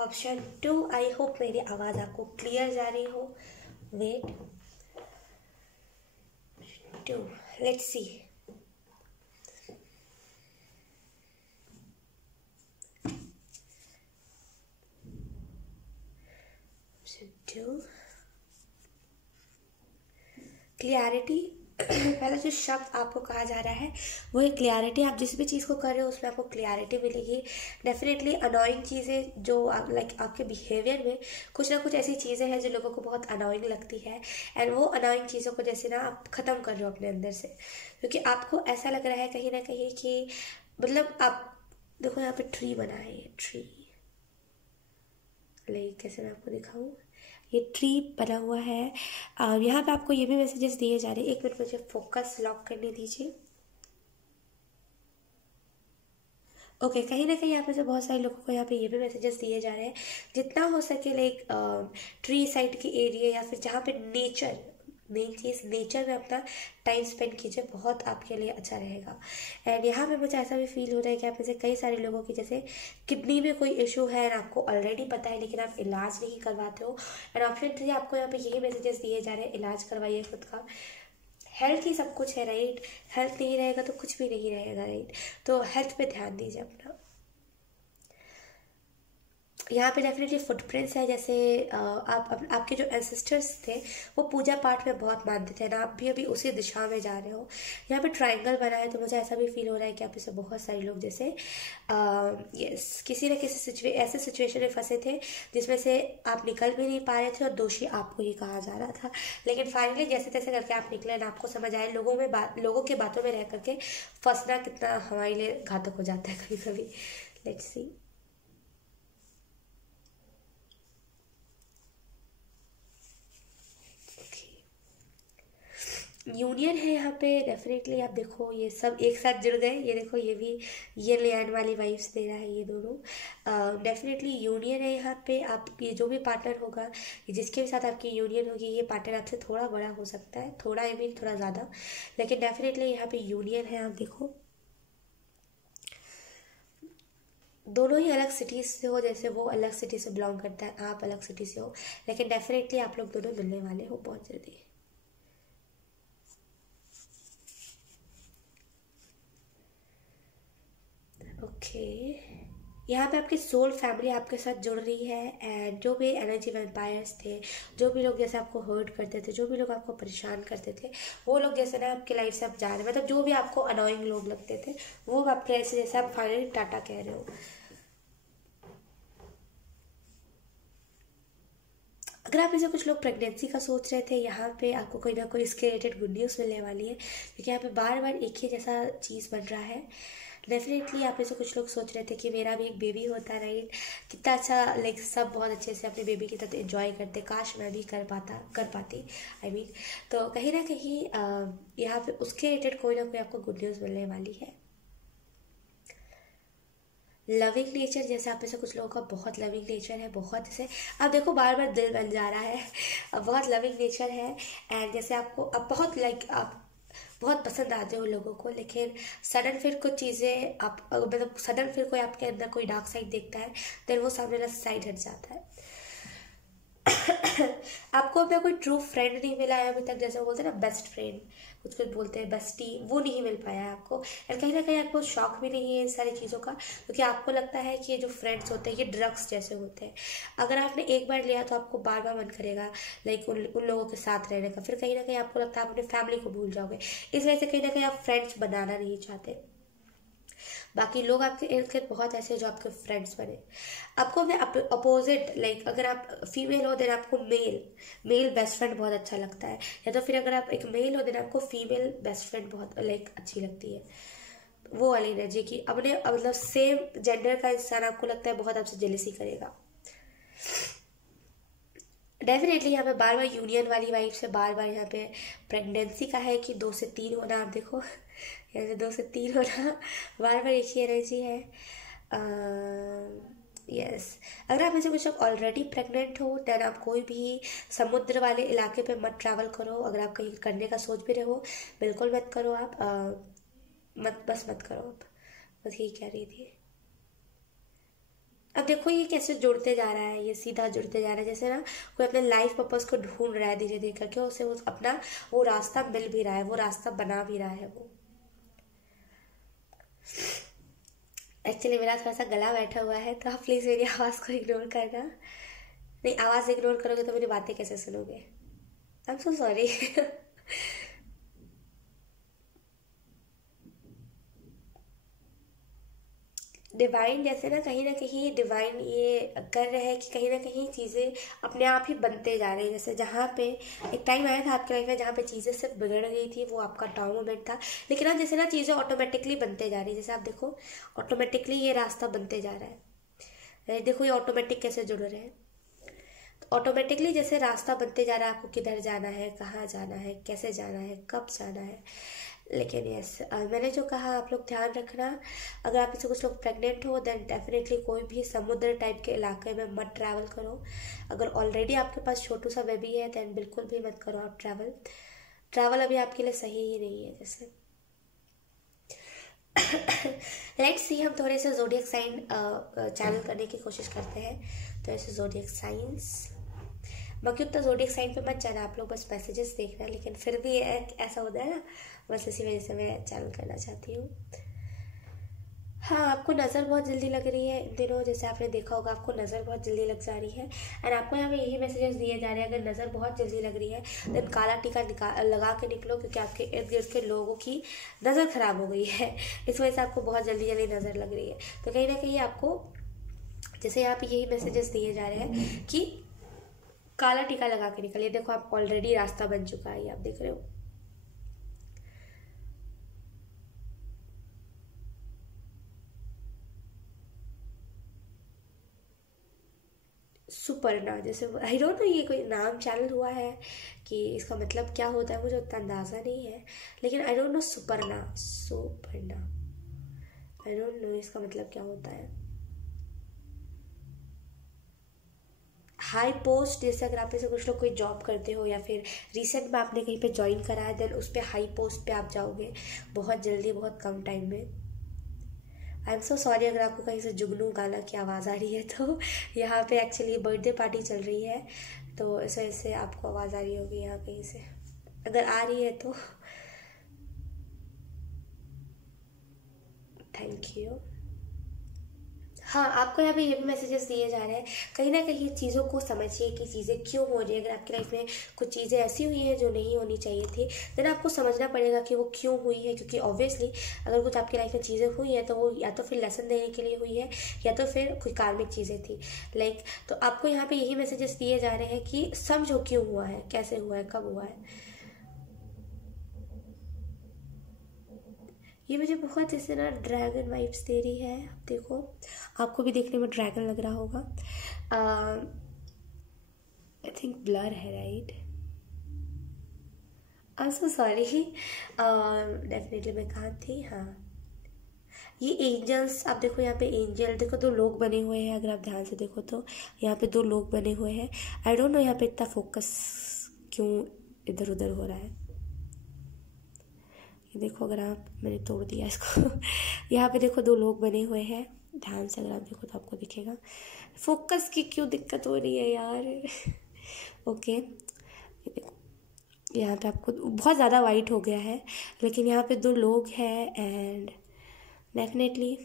ऑप्शन 2, आई होप मेरी आवाज़ आपको क्लियर जा रही हो। Wait 2, let's see. Option 2, clarity. पहला जो शब्द आपको कहा जा रहा है वो है क्लियरिटी। आप जिस भी चीज़ को कर रहे हो उसमें आपको क्लियरिटी मिलेगी। डेफिनेटली अनोइंग चीज़ें जो लाइक आपके बिहेवियर में कुछ ना कुछ ऐसी चीज़ें हैं जो लोगों को बहुत अनोइंग लगती है एंड वो अनोइंग चीज़ों को जैसे ना आप ख़त्म कर रहे हो अपने अंदर से, क्योंकि आपको ऐसा लग रहा है कहीं ना कहीं कि मतलब आप देखो यहाँ पे ट्री बना है, ये ट्री लाइक कैसे मैं आपको दिखाऊँ, ये ट्री बना हुआ है। यहाँ पे आपको ये भी मैसेजेस दिए जा रहे हैं। 1 मिनट मुझे फोकस लॉक करने दीजिए। ओके, कहीं ना कहीं यहाँ पे से बहुत सारे लोगों को यहाँ पे ये भी मैसेजेस दिए जा रहे हैं जितना हो सके लाइक ट्री साइड के एरिया या फिर जहाँ पे नेचर, मेन चीज़ नेचर में अपना टाइम स्पेंड कीजिए, बहुत आपके लिए अच्छा रहेगा। एंड यहाँ पे मुझे ऐसा भी फील हो रहा है कि आप में से कई सारे लोगों की जैसे किडनी में कोई इशू है एंड आपको ऑलरेडी पता है लेकिन आप इलाज नहीं करवाते हो। एंड ऑप्शन 3 आपको यहाँ पे यही मैसेजेस दिए जा रहे हैं, इलाज करवाइए खुद का। हेल्थ ही सब कुछ है, राइट? हेल्थ नहीं रहेगा तो कुछ भी नहीं रहेगा, राइट? तो हेल्थ पे ध्यान दीजिए अपना। यहाँ पे डेफिनेटली फुटप्रिंट्स है, जैसे आपके जो एंसेस्टर्स थे वो पूजा पाठ में बहुत मानते थे ना, आप भी अभी उसी दिशा में जा रहे हो। यहाँ पे ट्रायंगल बना है तो मुझे ऐसा भी फील हो रहा है कि आप इससे बहुत सारे लोग जैसे यस किसी न किसी ऐसे सिचुएशन में फंसे थे जिसमें से आप निकल भी नहीं पा रहे थे और दोषी आपको ही कहा जा रहा था, लेकिन फाइनली जैसे तैसे करके आप निकले ना, आपको समझ आए लोगों के बातों में रह करके फंसना कितना हमारे लिए घातक हो जाता है कभी कभी। Let's see. यूनियन है यहाँ पे, डेफिनेटली आप देखो ये सब एक साथ जुड़ गए, ये देखो ये भी ये लैंड वाली वाइब्स दे रहा है ये दोनों। डेफिनेटली यूनियन है यहाँ पे। आप ये जो भी पार्टनर होगा, जिसके भी साथ आपकी यूनियन होगी, ये पार्टनर आपसे थोड़ा बड़ा हो सकता है, थोड़ा आई मीन थोड़ा ज़्यादा, लेकिन डेफिनेटली यहाँ पे यूनियन है। आप देखो दोनों ही अलग सिटीज़ से हो, जैसे वो अलग सिटी से बिलोंग करता है, आप अलग सिटी से हो, लेकिन डेफिनेटली आप लोग दोनों मिलने वाले हो बहुत जल्दी। ओके, यहाँ पे आपकी सोल फैमिली आपके साथ जुड़ रही है एंड जो भी एनर्जी वैम्पायर्स थे, जो भी लोग जैसे आपको हर्ट करते थे, जो भी लोग आपको परेशान करते थे, वो लोग जैसे ना आपकी लाइफ से आप जा रहे हैं, मतलब जो भी आपको अनोइंग लोग लगते थे वो आपके ऐसे जैसे आप फाइनली टाटा कह रहे हो। अगर आप जैसे कुछ लोग प्रेगनेंसी का सोच रहे थे, यहाँ पे आपको कोई ना कोई इसके रिलेटेड गुड न्यूज़ मिलने वाली है, क्योंकि यहाँ पे बार बार एक ही जैसा चीज़ बन रहा है। डेफिनेटली आप में से कुछ लोग सोच रहे थे कि मेरा भी एक बेबी होता, राइट? कितना अच्छा, लाइक सब बहुत अच्छे से अपने बेबी की तरह एंजॉय करते, काश मैं भी कर पाती आई मीन। तो कहीं ना कहीं यहाँ पे उसके रिलेटेड कोई ना कोई आपको गुड न्यूज़ मिलने वाली है। लविंग नेचर, जैसे आप में से कुछ लोगों का बहुत लविंग नेचर है, बहुत जैसे अब देखो बार बार दिल बन जा रहा है, अब बहुत लविंग नेचर है। एंड जैसे आपको अब बहुत आप बहुत पसंद आते हो लोगों को, लेकिन सडन फिर कुछ चीज़ें आप मतलब सडन फिर कोई आपके अंदर कोई डार्क साइड देखता है, देन वो सामने वाला साइड हट जाता है। आपको अपना कोई ट्रू फ्रेंड नहीं मिला है अभी तक, जैसे वो बोलते हैं ना बेस्ट फ्रेंड, कुछ कुछ बोलते हैं बेस्टी, वो नहीं मिल पाया है आपको। और कहीं ना कहीं आपको शौक भी नहीं है इन सारी चीज़ों का, क्योंकि आपको लगता है कि ये जो फ्रेंड्स होते हैं ये ड्रग्स जैसे होते हैं। अगर आपने एक बार लिया तो आपको बार बार मन करेगा लाइक उन लोगों के साथ रहने का, फिर कहीं ना कहीं आपको लगता है आप अपने फैमिली को भूल जाओगे। इस वजह से कहीं ना कहीं आप फ्रेंड्स बनाना नहीं चाहते। बाकी लोग आपके इर्द गिर्द बहुत ऐसे जो आपके फ्रेंड्स बने। आपको अपने अपोजिट लाइक अगर आप फीमेल हो देन आपको मेल बेस्ट फ्रेंड बहुत अच्छा लगता है, या तो फिर अगर आप एक मेल हो देन आपको फीमेल बेस्ट फ्रेंड बहुत लाइक अच्छी लगती है। वो वाली एनर्जी की अपने मतलब सेम जेंडर का इंसान आपको लगता है बहुत आपसे जेलसी करेगा। डेफिनेटली यहाँ पे बार बार यूनियन वाली वाइफ से बार बार यहाँ पे प्रेगनेंसी का है कि 2 से 3 होना, आप देखो यहाँ से 2 से 3 होना, बार बार एक ही एनर्जी है। यस अगर आप में से कुछ ऑलरेडी प्रेग्नेंट हो देन आप कोई भी समुद्र वाले इलाके पे मत ट्रैवल करो। अगर आप कहीं करने का सोच भी रहे हो बिल्कुल मत करो, आप मत करो आप। बस यही कह रही थी। अब देखो ये कैसे जुड़ते जा रहा है, ये सीधा जुड़ते जा रहा है, जैसे ना कोई अपने लाइफ पर्पस को ढूंढ रहा है धीरे धीरे करके, उसे वो अपना वो रास्ता मिल भी रहा है, वो रास्ता बना भी रहा है वो। एक्चुअली मेरा थोड़ा सा गला बैठा हुआ है तो आप प्लीज़ मेरी आवाज़ को इग्नोर करना। नहीं, आवाज़ इग्नोर करोगे तो मेरी बातें कैसे सुनोगे? I am so sorry. Divine जैसे ना कहीं डिवाइन ये कर रहे हैं कि कहीं ना कहीं चीज़ें अपने आप ही बनते जा रही हैं। जैसे जहाँ पे एक टाइम आया था आपके लाइफ में जहाँ पे चीज़ें सिर्फ बिगड़ गई थी, वो आपका डाउन मोमेंट था, लेकिन अब जैसे ना चीज़ें ऑटोमेटिकली बनते जा रही है। जैसे आप देखो ऑटोमेटिकली ये रास्ता बनते जा रहा है, देखो ये ऑटोमेटिक कैसे जुड़ रहे हैं। तो ऑटोमेटिकली जैसे रास्ता बनते जा रहा है, आपको किधर जाना है, कहाँ जाना है, कैसे जाना है, कब जाना है। लेकिन यस मैंने जो कहा आप लोग ध्यान रखना, अगर आप इससे कुछ लोग प्रेग्नेंट हो देन डेफिनेटली कोई भी समुद्र टाइप के इलाके में मत ट्रैवल करो। अगर ऑलरेडी आपके पास छोटू सा बेबी है देन बिल्कुल भी मत करो आप ट्रैवल अभी आपके लिए सही ही नहीं है। जैसे लेट्स सी हम थोड़े से जोडियक साइन चैनल करने की कोशिश करते हैं। तो ऐसे जोडियक साइंस, बाकी उतना जोडियक साइन पे मत जाना आप लोग, बस मैसेजेस देखना, लेकिन फिर भी ऐसा होता है ना, बस इसी वजह से मैं चैनल करना चाहती हूँ। हाँ आपको नज़र बहुत जल्दी लग रही है इन दिनों, जैसे आपने देखा होगा आपको नज़र बहुत जल्दी लग जा रही है। एंड आपको यहाँ पे यही मैसेजेस दिए जा रहे हैं, अगर नज़र बहुत जल्दी लग रही है देन काला टीका लगा के निकलो, क्योंकि आपके इर्द गिर्द के लोगों की नज़र ख़राब हो गई है, इस वजह से आपको बहुत जल्दी जल्दी नज़र लग रही है। तो कहीं ना कहीं आपको जैसे यहाँ पे यही मैसेजेस दिए जा रहे हैं कि काला टीका लगा के निकलिए। देखो आप ऑलरेडी रास्ता बन चुका है, ये आप देख रहे हो। सुपर्णा, जैसे आई डोंट नो ये कोई नाम चैनल हुआ है कि इसका मतलब क्या होता है, मुझे उतना अंदाज़ा नहीं है, लेकिन I don't know Suparna I don't know इसका मतलब क्या होता है। हाई पोस्ट, जैसे अगर आप में से कुछ लोग कोई जॉब करते हो या फिर रिसेंट में आपने कहीं पे ज्वाइन करा है देन उस पर हाई पोस्ट पे आप जाओगे बहुत जल्दी, बहुत कम टाइम में। आई एम सो सॉरी अगर आपको कहीं से जुगनू गाना की आवाज़ आ रही है, तो यहाँ पे एक्चुअली बर्थडे पार्टी चल रही है, तो इस वजह से आपको आवाज़ आ रही होगी यहाँ कहीं से, अगर आ रही है तो थैंक यू। हाँ आपको यहाँ पे ये भी मैसेजेस दिए जा रहे हैं, कहीं ना कहीं चीज़ों को समझिए कि चीज़ें क्यों हो रही है। अगर आपकी लाइफ में कुछ चीज़ें ऐसी हुई हैं जो नहीं होनी चाहिए थी देन आपको समझना पड़ेगा कि वो क्यों हुई है, क्योंकि ऑब्वियसली अगर कुछ आपकी लाइफ में चीज़ें हुई हैं तो वो या तो फिर लेसन देने के लिए हुई है या तो फिर कोई कार्मिक चीज़ें थी लाइक। तो आपको यहाँ पर यही मैसेजेस दिए जा रहे हैं कि समझो क्यों हुआ है, कैसे हुआ है, कब हुआ है। ये मुझे बहुत जैसे ना ड्रैगन वाइब्स दे रही है, आप देखो आपको भी देखने में ड्रैगन लग रहा होगा। आई थिंक ब्लर है right, I am so sorry. Definitely मैं कहाँ थी, हाँ ये एंजल्स आप देखो, यहाँ पे एंजल देखो, दो लोग बने हुए हैं। अगर आप ध्यान से देखो तो यहाँ पे दो लोग बने हुए हैं। आई डोंट नो यहाँ पे इतना फोकस क्यों इधर उधर हो रहा है। ये देखो, अगर आप, मैंने तोड़ दिया इसको यहाँ पे देखो दो लोग बने हुए हैं। ध्यान से अगर आप देखो तो आपको दिखेगा। फोकस की क्यों दिक्कत हो रही है यार। ओके, ये देखो, यहाँ पे आपको बहुत ज़्यादा वाइट हो गया है, लेकिन यहाँ पे दो लोग हैं एंड डेफिनेटली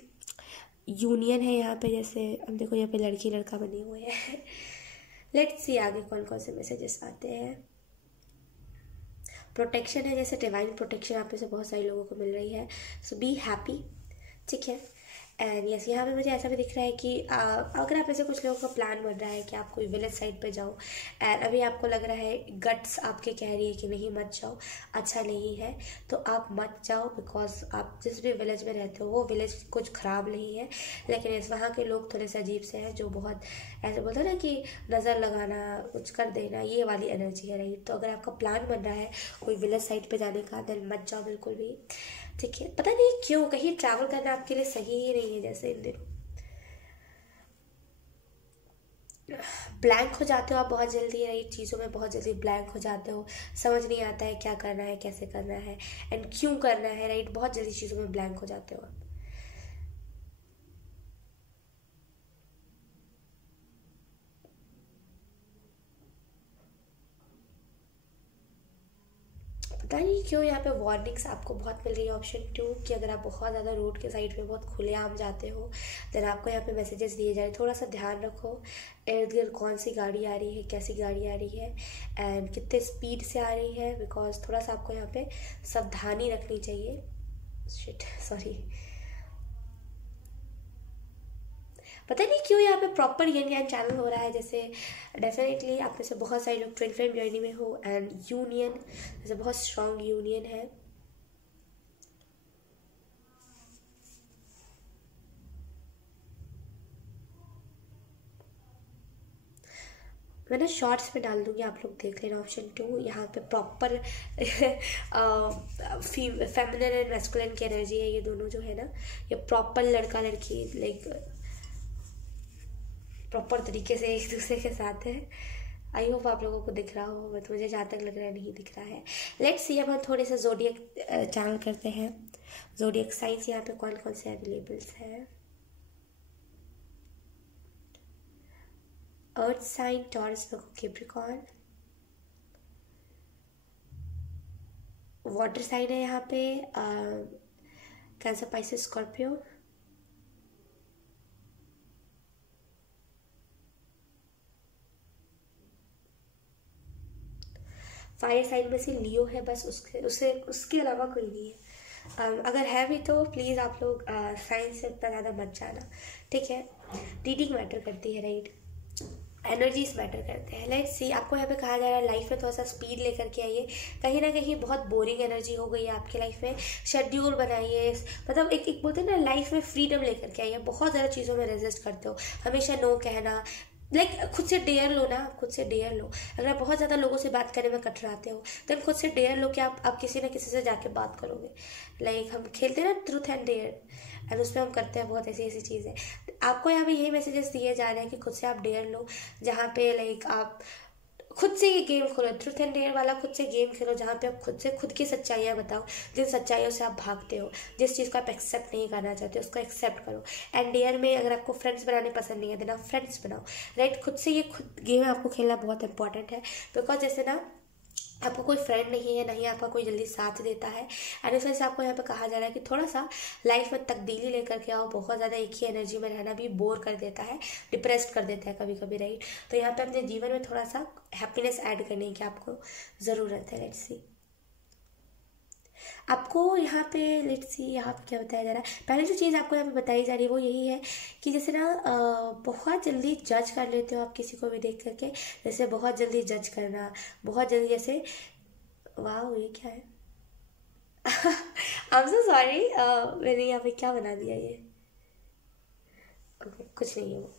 यूनियन है यहाँ पे। जैसे अब देखो, यहाँ पे लड़की लड़का बने हुए हैं। लेट्स सी आगे कौन कौन से मैसेजेस आते हैं। प्रोटेक्शन है, जैसे डिवाइन प्रोटेक्शन आप में से बहुत सारे लोगों को मिल रही है। सो बी हैप्पी, ठीक है। एंड यस, यहाँ पे मुझे ऐसा भी दिख रहा है कि अगर आप में से कुछ लोगों का प्लान बन रहा है कि आप कोई विलेज साइड पे जाओ, एंड अभी आपको लग रहा है, गट्स आपके कह रही है कि नहीं मत जाओ, अच्छा नहीं है, तो आप मत जाओ। बिकॉज आप जिस भी विलेज में रहते हो वो विलेज कुछ ख़राब नहीं है, लेकिन इस वहाँ के लोग थोड़े से अजीब से हैं, जो बहुत ऐसे बोलते हैं ना कि नज़र लगाना, कुछ कर देना, ये वाली एनर्जी है, राइट। तो अगर आपका प्लान बन रहा है कोई विलेज साइड पे जाने का, देन मत जाओ बिल्कुल भी, ठीक है। पता नहीं क्यों कहीं ट्रैवल करना आपके लिए सही ही नहीं है, जैसे इन दिनों ब्लैंक हो जाते हो आप बहुत जल्दी, राइट। चीज़ों में बहुत जल्दी ब्लैंक हो जाते हो, समझ नहीं आता है क्या करना है, कैसे करना है एंड क्यों करना है, राइट। बहुत जल्दी चीज़ों में ब्लैंक हो जाते हो आप। पता नहीं क्यों यहाँ पे वार्निंग्स आपको बहुत मिल रही है। ऑप्शन 2 कि अगर आप बहुत ज़्यादा रोड के साइड पे बहुत खुलेआम जाते हो, देन आपको यहाँ पे मैसेजेस दिए जा रहे हैं, थोड़ा सा ध्यान रखो। इर्द गिर्द कौन सी गाड़ी आ रही है, कैसी गाड़ी आ रही है एंड कितने स्पीड से आ रही है, बिकॉज थोड़ा सा आपको यहाँ पे सावधानी रखनी चाहिए। Shit, sorry. पता नहीं क्यों यहाँ पे प्रॉपर यन यान चैनल हो रहा है। जैसे डेफिनेटली आप में से बहुत सारे लोग ट्विन फ्लेम जर्नी में हो एंड यूनियन, जैसे बहुत स्ट्रॉन्ग यूनियन है। मैं ना शॉर्ट्स में डाल दूंगी, आप लोग देख लेना। ऑप्शन 2 यहाँ पे प्रॉपर फेमिनिन एंड मैस्कुलिन की एनर्जी है, ये दोनों जो है ना, ये प्रॉपर लड़का लड़की लाइक प्रॉपर तरीके से एक दूसरे के साथ है। आई होप आप लोगों को दिख रहा हो, बट मुझे जहाँ तक लग रहा है नहीं दिख रहा है। लेट्स सी, अब हम थोड़े से जोडियक चैनल करते हैं। जोडियक साइंस यहाँ पे कौन कौन से अवेलेबल्स हैं। Earth sign, Taurus, Capricorn. Water sign है यहाँ पे Cancer, Pisces, Scorpio. Fire sign में से लियो है, बस उसके अलावा कोई नहीं है। अगर है भी तो प्लीज़ आप लोग साइंस से उतना ज़्यादा मत जाना, ठीक है। रीडिंग मैटर करती है, राइट। एनर्जीज मैटर करते हैं। लेट्स सी, आपको यहाँ पे कहा जा रहा है लाइफ में थोड़ा सा स्पीड लेकर के आइए। कहीं ना कहीं बहुत बोरिंग एनर्जी हो गई है आपकी लाइफ में, शेड्यूल बनाइए। मतलब एक बोलते हैं ना, लाइफ में फ्रीडम लेकर के आइए। बहुत ज़्यादा चीज़ों में रेजिस्ट करते हो, हमेशा नो कहना, खुद से डेयर लो ना, खुद से डेयर लो। अगर आप बहुत ज़्यादा लोगों से बात करने में कतराते हो, तो खुद से डेयर लो कि आप किसी ना किसी से जाके बात करोगे। हम खेलते हैं ना ट्रूथ एंड डेयर, एंड उसमें हम करते हैं बहुत ऐसी ऐसी चीज़ें। आपको यहाँ पे यही मैसेजेस दिए जा रहे हैं कि खुद से आप डेयर लो, जहाँ पे आप खुद से ये गेम खोलो। ट्रूथ एंड डेयर वाला खुद से गेम खेलो, जहाँ पे आप खुद की सच्चाइयाँ बताओ। जिन सच्चाइयों से आप भागते हो, जिस चीज़ को आप एक्सेप्ट नहीं करना चाहते, उसको एक्सेप्ट करो। एंड डेयर में अगर आपको फ्रेंड्स बनाने पसंद नहीं है, देन आप फ्रेंड्स बनाओ, राइट। खुद से ये गेम आपको खेलना बहुत इंपॉर्टेंट है। बिकॉज जैसे ना, आपको कोई फ्रेंड नहीं है, नहीं आपका कोई जल्दी साथ देता है, एंड उस वजह से आपको यहाँ पे कहा जा रहा है कि थोड़ा सा लाइफ में तब्दीली लेकर के आओ। बहुत ज़्यादा एक ही एनर्जी में रहना भी बोर कर देता है, डिप्रेस्ड कर देता है कभी कभी, राइट। तो यहाँ पे अपने जीवन में थोड़ा सा हैप्पीनेस ऐड करने की आपको ज़रूरत है। लेट्स सी, आपको यहाँ पे लेट्स सी यहाँ पे क्या बताया जा रहा है। पहले जो चीज़ आपको यहाँ पे बताई जा रही है वो यही है कि जैसे ना बहुत जल्दी जज कर लेते हो आप किसी को भी देख करके। जैसे बहुत जल्दी जज करना, बहुत जल्दी, जैसे वाह ये क्या है। आई एम सो सॉरी, मैंने यहाँ पे क्या बना दिया ये। ओके, कुछ नहीं है वो।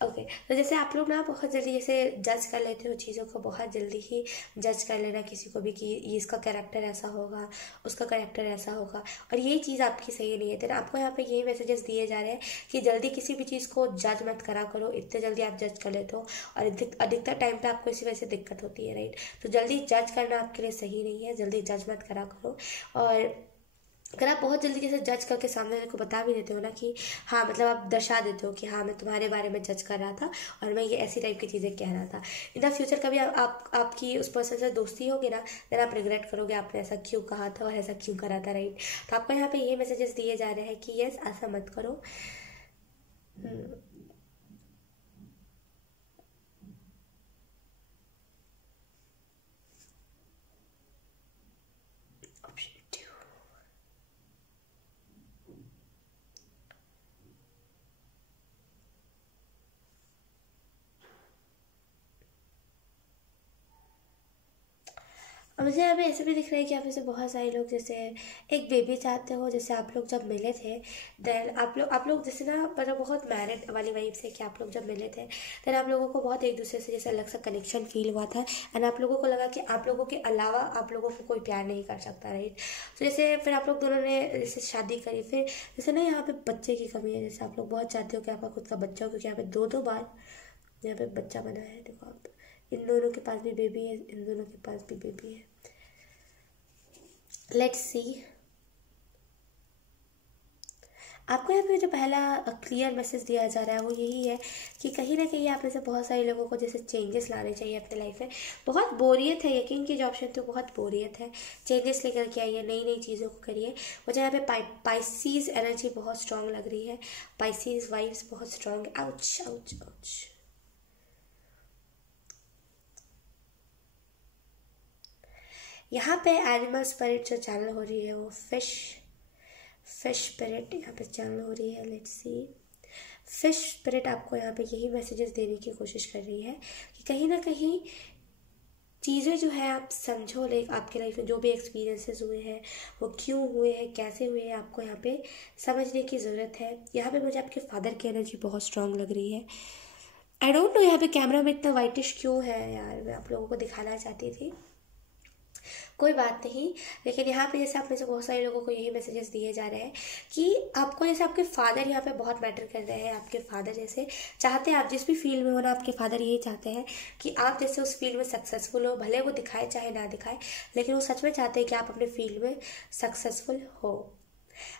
ओके तो जैसे आप लोग ना बहुत जल्दी जैसे जज कर लेते हो चीज़ों को, बहुत जल्दी ही जज कर लेना किसी को भी कि ये इसका कैरेक्टर ऐसा होगा, उसका कैरेक्टर ऐसा होगा, और ये चीज़ आपकी सही नहीं है। तो आपको यहाँ पे यही मैसेजेस दिए जा रहे हैं कि जल्दी किसी भी चीज़ को जज मत करा करो, इतने जल्दी आप जज कर लेते हो और अधिकतर टाइम पे आपको इसी वजह से दिक्कत होती है, राइट। तो जल्दी जज करना आपके लिए सही नहीं है, जल्दी जज मत करा करो। और अगर आप बहुत जल्दी जैसे जज करके सामने वाले को बता भी देते हो ना कि हाँ, मतलब आप दर्शा देते हो कि हाँ मैं तुम्हारे बारे में जज कर रहा था और मैं ये ऐसी टाइप की चीज़ें कह रहा था, इन द फ्यूचर कभी आपकी उस पर्सन से दोस्ती होगी ना, देन आप रिग्रेट करोगे आपने ऐसा क्यों कहा था और ऐसा क्यों करा था, राइट। तो आपको यहाँ पे ये मैसेजेस दिए जा रहे हैं कि यस, ऐसा मत करो। ऑप्शन 2। और मुझे यहाँ पे ऐसे भी दिख रहा है कि आप में से बहुत सारे लोग जैसे एक बेबी चाहते हो, जैसे आप लोग जब मिले थे, देन आप लोग जैसे ना मतलब बहुत मैरिड वाली वाइब से कि आप लोग जब मिले थे, देन आप लोगों को बहुत एक दूसरे से जैसे अलग सा कनेक्शन फील हुआ था, एंड आप लोगों को लगा कि आप लोगों के अलावा आप लोगों को कोई प्यार नहीं कर सकता, राइट। तो जैसे फिर आप लोग दोनों ने जैसे शादी करी, फिर जैसे ना यहाँ पे बच्चे की कमी है, जैसे आप लोग बहुत चाहते हो कि आपका खुद का बच्चा हो, क्योंकि यहाँ पे दो बार यहाँ पे बच्चा बना है, देखो आप, इन दोनों के पास भी बेबी है, इन दोनों के पास भी बेबी है। Let's see. आपको यहाँ पे जो पहला क्लियर मैसेज दिया जा रहा है वो यही है कि कहीं ना कहीं आप में से बहुत सारे लोगों को जैसे चेंजेस लाने चाहिए अपने लाइफ में। बहुत बोरियत है, यकीन की जो ऑप्शन तो बहुत बोरियत है, चेंजेस लेकर के आइए, नई नई चीज़ों को करिए। मुझे यहाँ पे पाइसीज एनर्जी बहुत स्ट्रांग लग रही है, पाइसीज वाइब्स बहुत स्ट्रांग। Ouch ouch ouch. यहाँ पे एनिमल स्पिरिट जो चैनल हो रही है वो फिश स्पिरिट यहाँ पे चैनल हो रही है। लेट्स सी, फिश स्पिरिट आपको यहाँ पे यही मैसेजेस देने की कोशिश कर रही है कि कहीं ना कहीं चीज़ें जो है आप समझो, लाइक आपके लाइफ में जो भी एक्सपीरियंसेस हुए हैं वो क्यों हुए हैं, कैसे हुए हैं, आपको यहाँ पे समझने की ज़रूरत है। यहाँ पे मुझे आपके फादर की एनर्जी बहुत स्ट्रांग लग रही है। आई डोंट नो यहाँ पे कैमरा में इतना वाइटिश क्यों है यार, मैं आप लोगों को दिखाना चाहती थी, कोई बात नहीं। लेकिन यहाँ पे जैसे आप में से बहुत सारे लोगों को यही मैसेजेस दिए जा रहे हैं कि आपको जैसे आपके फादर यहाँ पे बहुत मैटर कर रहे हैं। आपके फादर जैसे चाहते हैं आप जिस भी फील्ड में हो ना, आपके फादर यही चाहते हैं कि आप जैसे उस फील्ड में सक्सेसफुल हो, भले वो दिखाए चाहे ना दिखाए, लेकिन वो सच में चाहते हैं कि आप अपने फील्ड में सक्सेसफुल हो।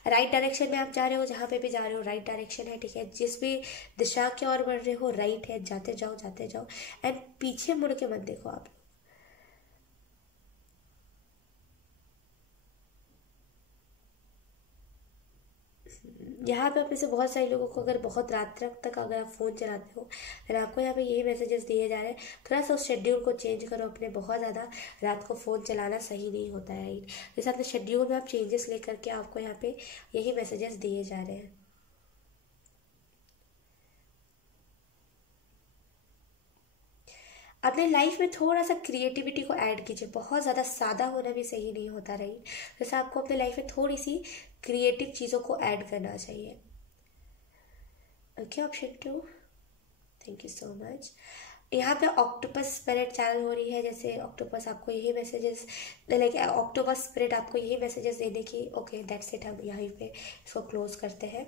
राइट डायरेक्शन में आप जा रहे हो, जहाँ पे भी जा रहे हो राइट डायरेक्शन है, ठीक है। जिस भी दिशा की ओर बढ़ रहे हो राइट है, जाते जाओ जाते जाओ, एंड पीछे मुड़ के मत देखो आप। यहाँ पे अपने से बहुत सारे लोगों को अगर बहुत रात तक अगर आप फ़ोन चलाते हो, फिर आपको यहाँ पे यही मैसेजेस दिए जा रहे हैं, थोड़ा सा उस शेड्यूल को चेंज करो अपने। बहुत ज़्यादा रात को फ़ोन चलाना सही नहीं होता है, राइट। जैसे अपने शेड्यूल में आप चेंजेस लेकर के आपको यहाँ पे यही मैसेजेस दिए जा रहे हैं। अपने लाइफ में थोड़ा सा क्रिएटिविटी को ऐड कीजिए, बहुत ज़्यादा सादा होना भी सही नहीं होता, राइट। जैसे आपको अपने लाइफ में थोड़ी सी क्रिएटिव चीज़ों को ऐड करना चाहिए। Okay, option 2, thank you so much. यहाँ पे ऑक्टोपस स्पिरिट चैनल हो रही है, जैसे ऑक्टोपस आपको यही मैसेजेस, लाइक ऑक्टोपस स्पिरिट आपको यही मैसेजेस देने की। ओके, दैट्स इट, हम यहीं पे इसको क्लोज करते हैं।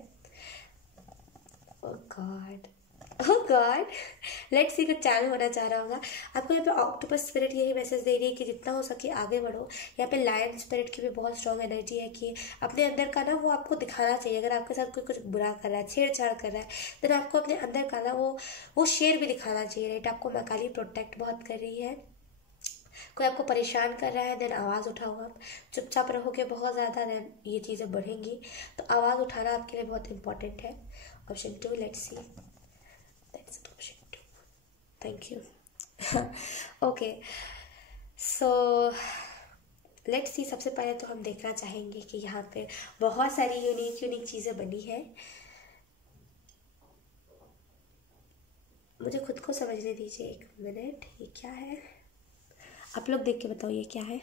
ओह गॉड, लेट्स सी, कुछ चैनल होना चाह रहा होगा। आपको यहाँ पे ऑक्टोपस स्पिरिट यही मैसेज दे रही है कि जितना हो सके आगे बढ़ो। यहाँ पे लायन स्पिरिट की भी बहुत स्ट्रॉन्ग एनर्जी है कि अपने अंदर का ना वो आपको दिखाना चाहिए। अगर आपके साथ कोई कुछ बुरा कर रहा है, छेड़छाड़ कर रहा है, तो आपको अपने अंदर का ना वो शेर भी दिखाना चाहिए, राइट। आपको मैकाली प्रोटेक्ट बहुत कर रही है। कोई आपको परेशान कर रहा है, देन आवाज़ उठाओ। आप चुपचाप रहोगे बहुत ज़्यादा, देन ये चीज़ें बढ़ेंगी। तो आवाज़ उठाना आपके लिए बहुत इंपॉर्टेंट है। Option 2, let's C, that's option 2, thank you. Okay, so let's see. सबसे पहले तो हम देखना चाहेंगे कि यहाँ पे बहुत सारी यूनिक चीज़ें बनी है। मुझे खुद को समझने दीजिए एक मिनट, ये क्या है, आप लोग देख के बताओ ये क्या है।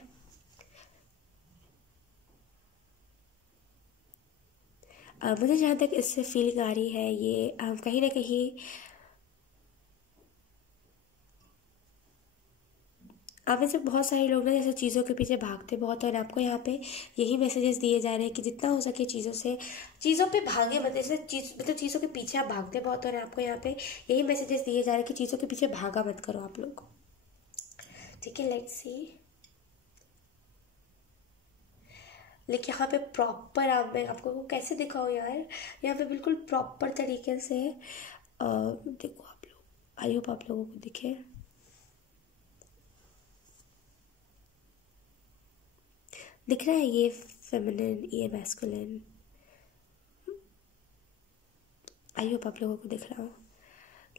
मुझे जहाँ तक इससे फीलिंग आ रही है, ये कहीं ना कहीं आप में से बहुत सारे लोग ना जैसे चीज़ों के पीछे भागते बहुत हैं, और आपको यहाँ पे यही मैसेजेस दिए जा रहे हैं कि जितना हो सके चीज़ों पे भागे मत। जैसे मतलब चीज़ों के पीछे आप भागते बहुत हो, और आपको यहाँ पे यही मैसेजेस दिए जा रहे हैं कि चीज़ों के पीछे भागा मत करो आप लोग। ठीक है, लेट्स सी। लेकिन यहाँ पे प्रॉपर मैं आपको वो कैसे दिखाऊँ यार, यहाँ पे बिल्कुल प्रॉपर तरीके से देखो आप लोग, आई होप आप लोगों को दिखे। दिख रहा है ये फेमिनिन, ये मैस्कुलिन, आई होप आप लोगों को दिख रहा हो।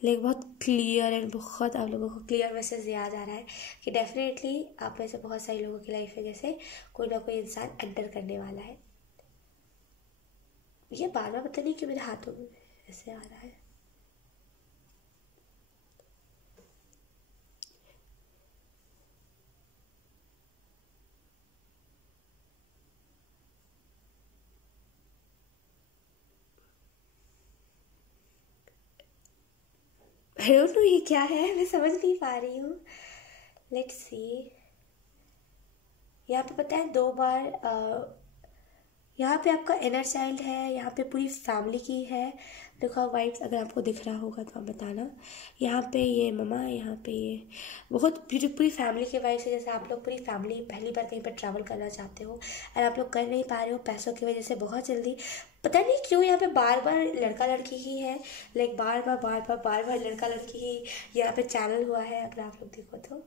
लेकिन बहुत क्लियर एंड बहुत आप लोगों को क्लियर मैसेज दिया जा रहा है कि डेफिनेटली आप में से बहुत सारे लोगों की लाइफ में जैसे कोई ना कोई इंसान एंटर करने वाला है। ये बार बार पता नहीं क्यों मेरे हाथों में ऐसे आ रहा है। आई डोंट नो ये क्या है, मैं समझ नहीं पा रही हूँ। Let's see. यहाँ पे पता है 2 बार यहाँ पे आपका इनर चाइल्ड है, यहाँ पे पूरी फैमिली की है। देखो वाइब्स अगर आपको दिख रहा होगा तो आप बताना। यहाँ पे ये ममा, यहाँ पे ये बहुत पूरी फैमिली के वाइब्स है। जैसे आप लोग पूरी फैमिली पहली बार कहीं पर ट्रैवल करना चाहते हो और आप लोग कर नहीं पा रहे हो पैसों की वजह से बहुत जल्दी। पता नहीं क्यों यहाँ पे बार बार लड़का लड़की ही है, लाइक बार बार लड़का लड़की ही यहाँ पे चैनल हुआ है अगर आप लोग देखो तो।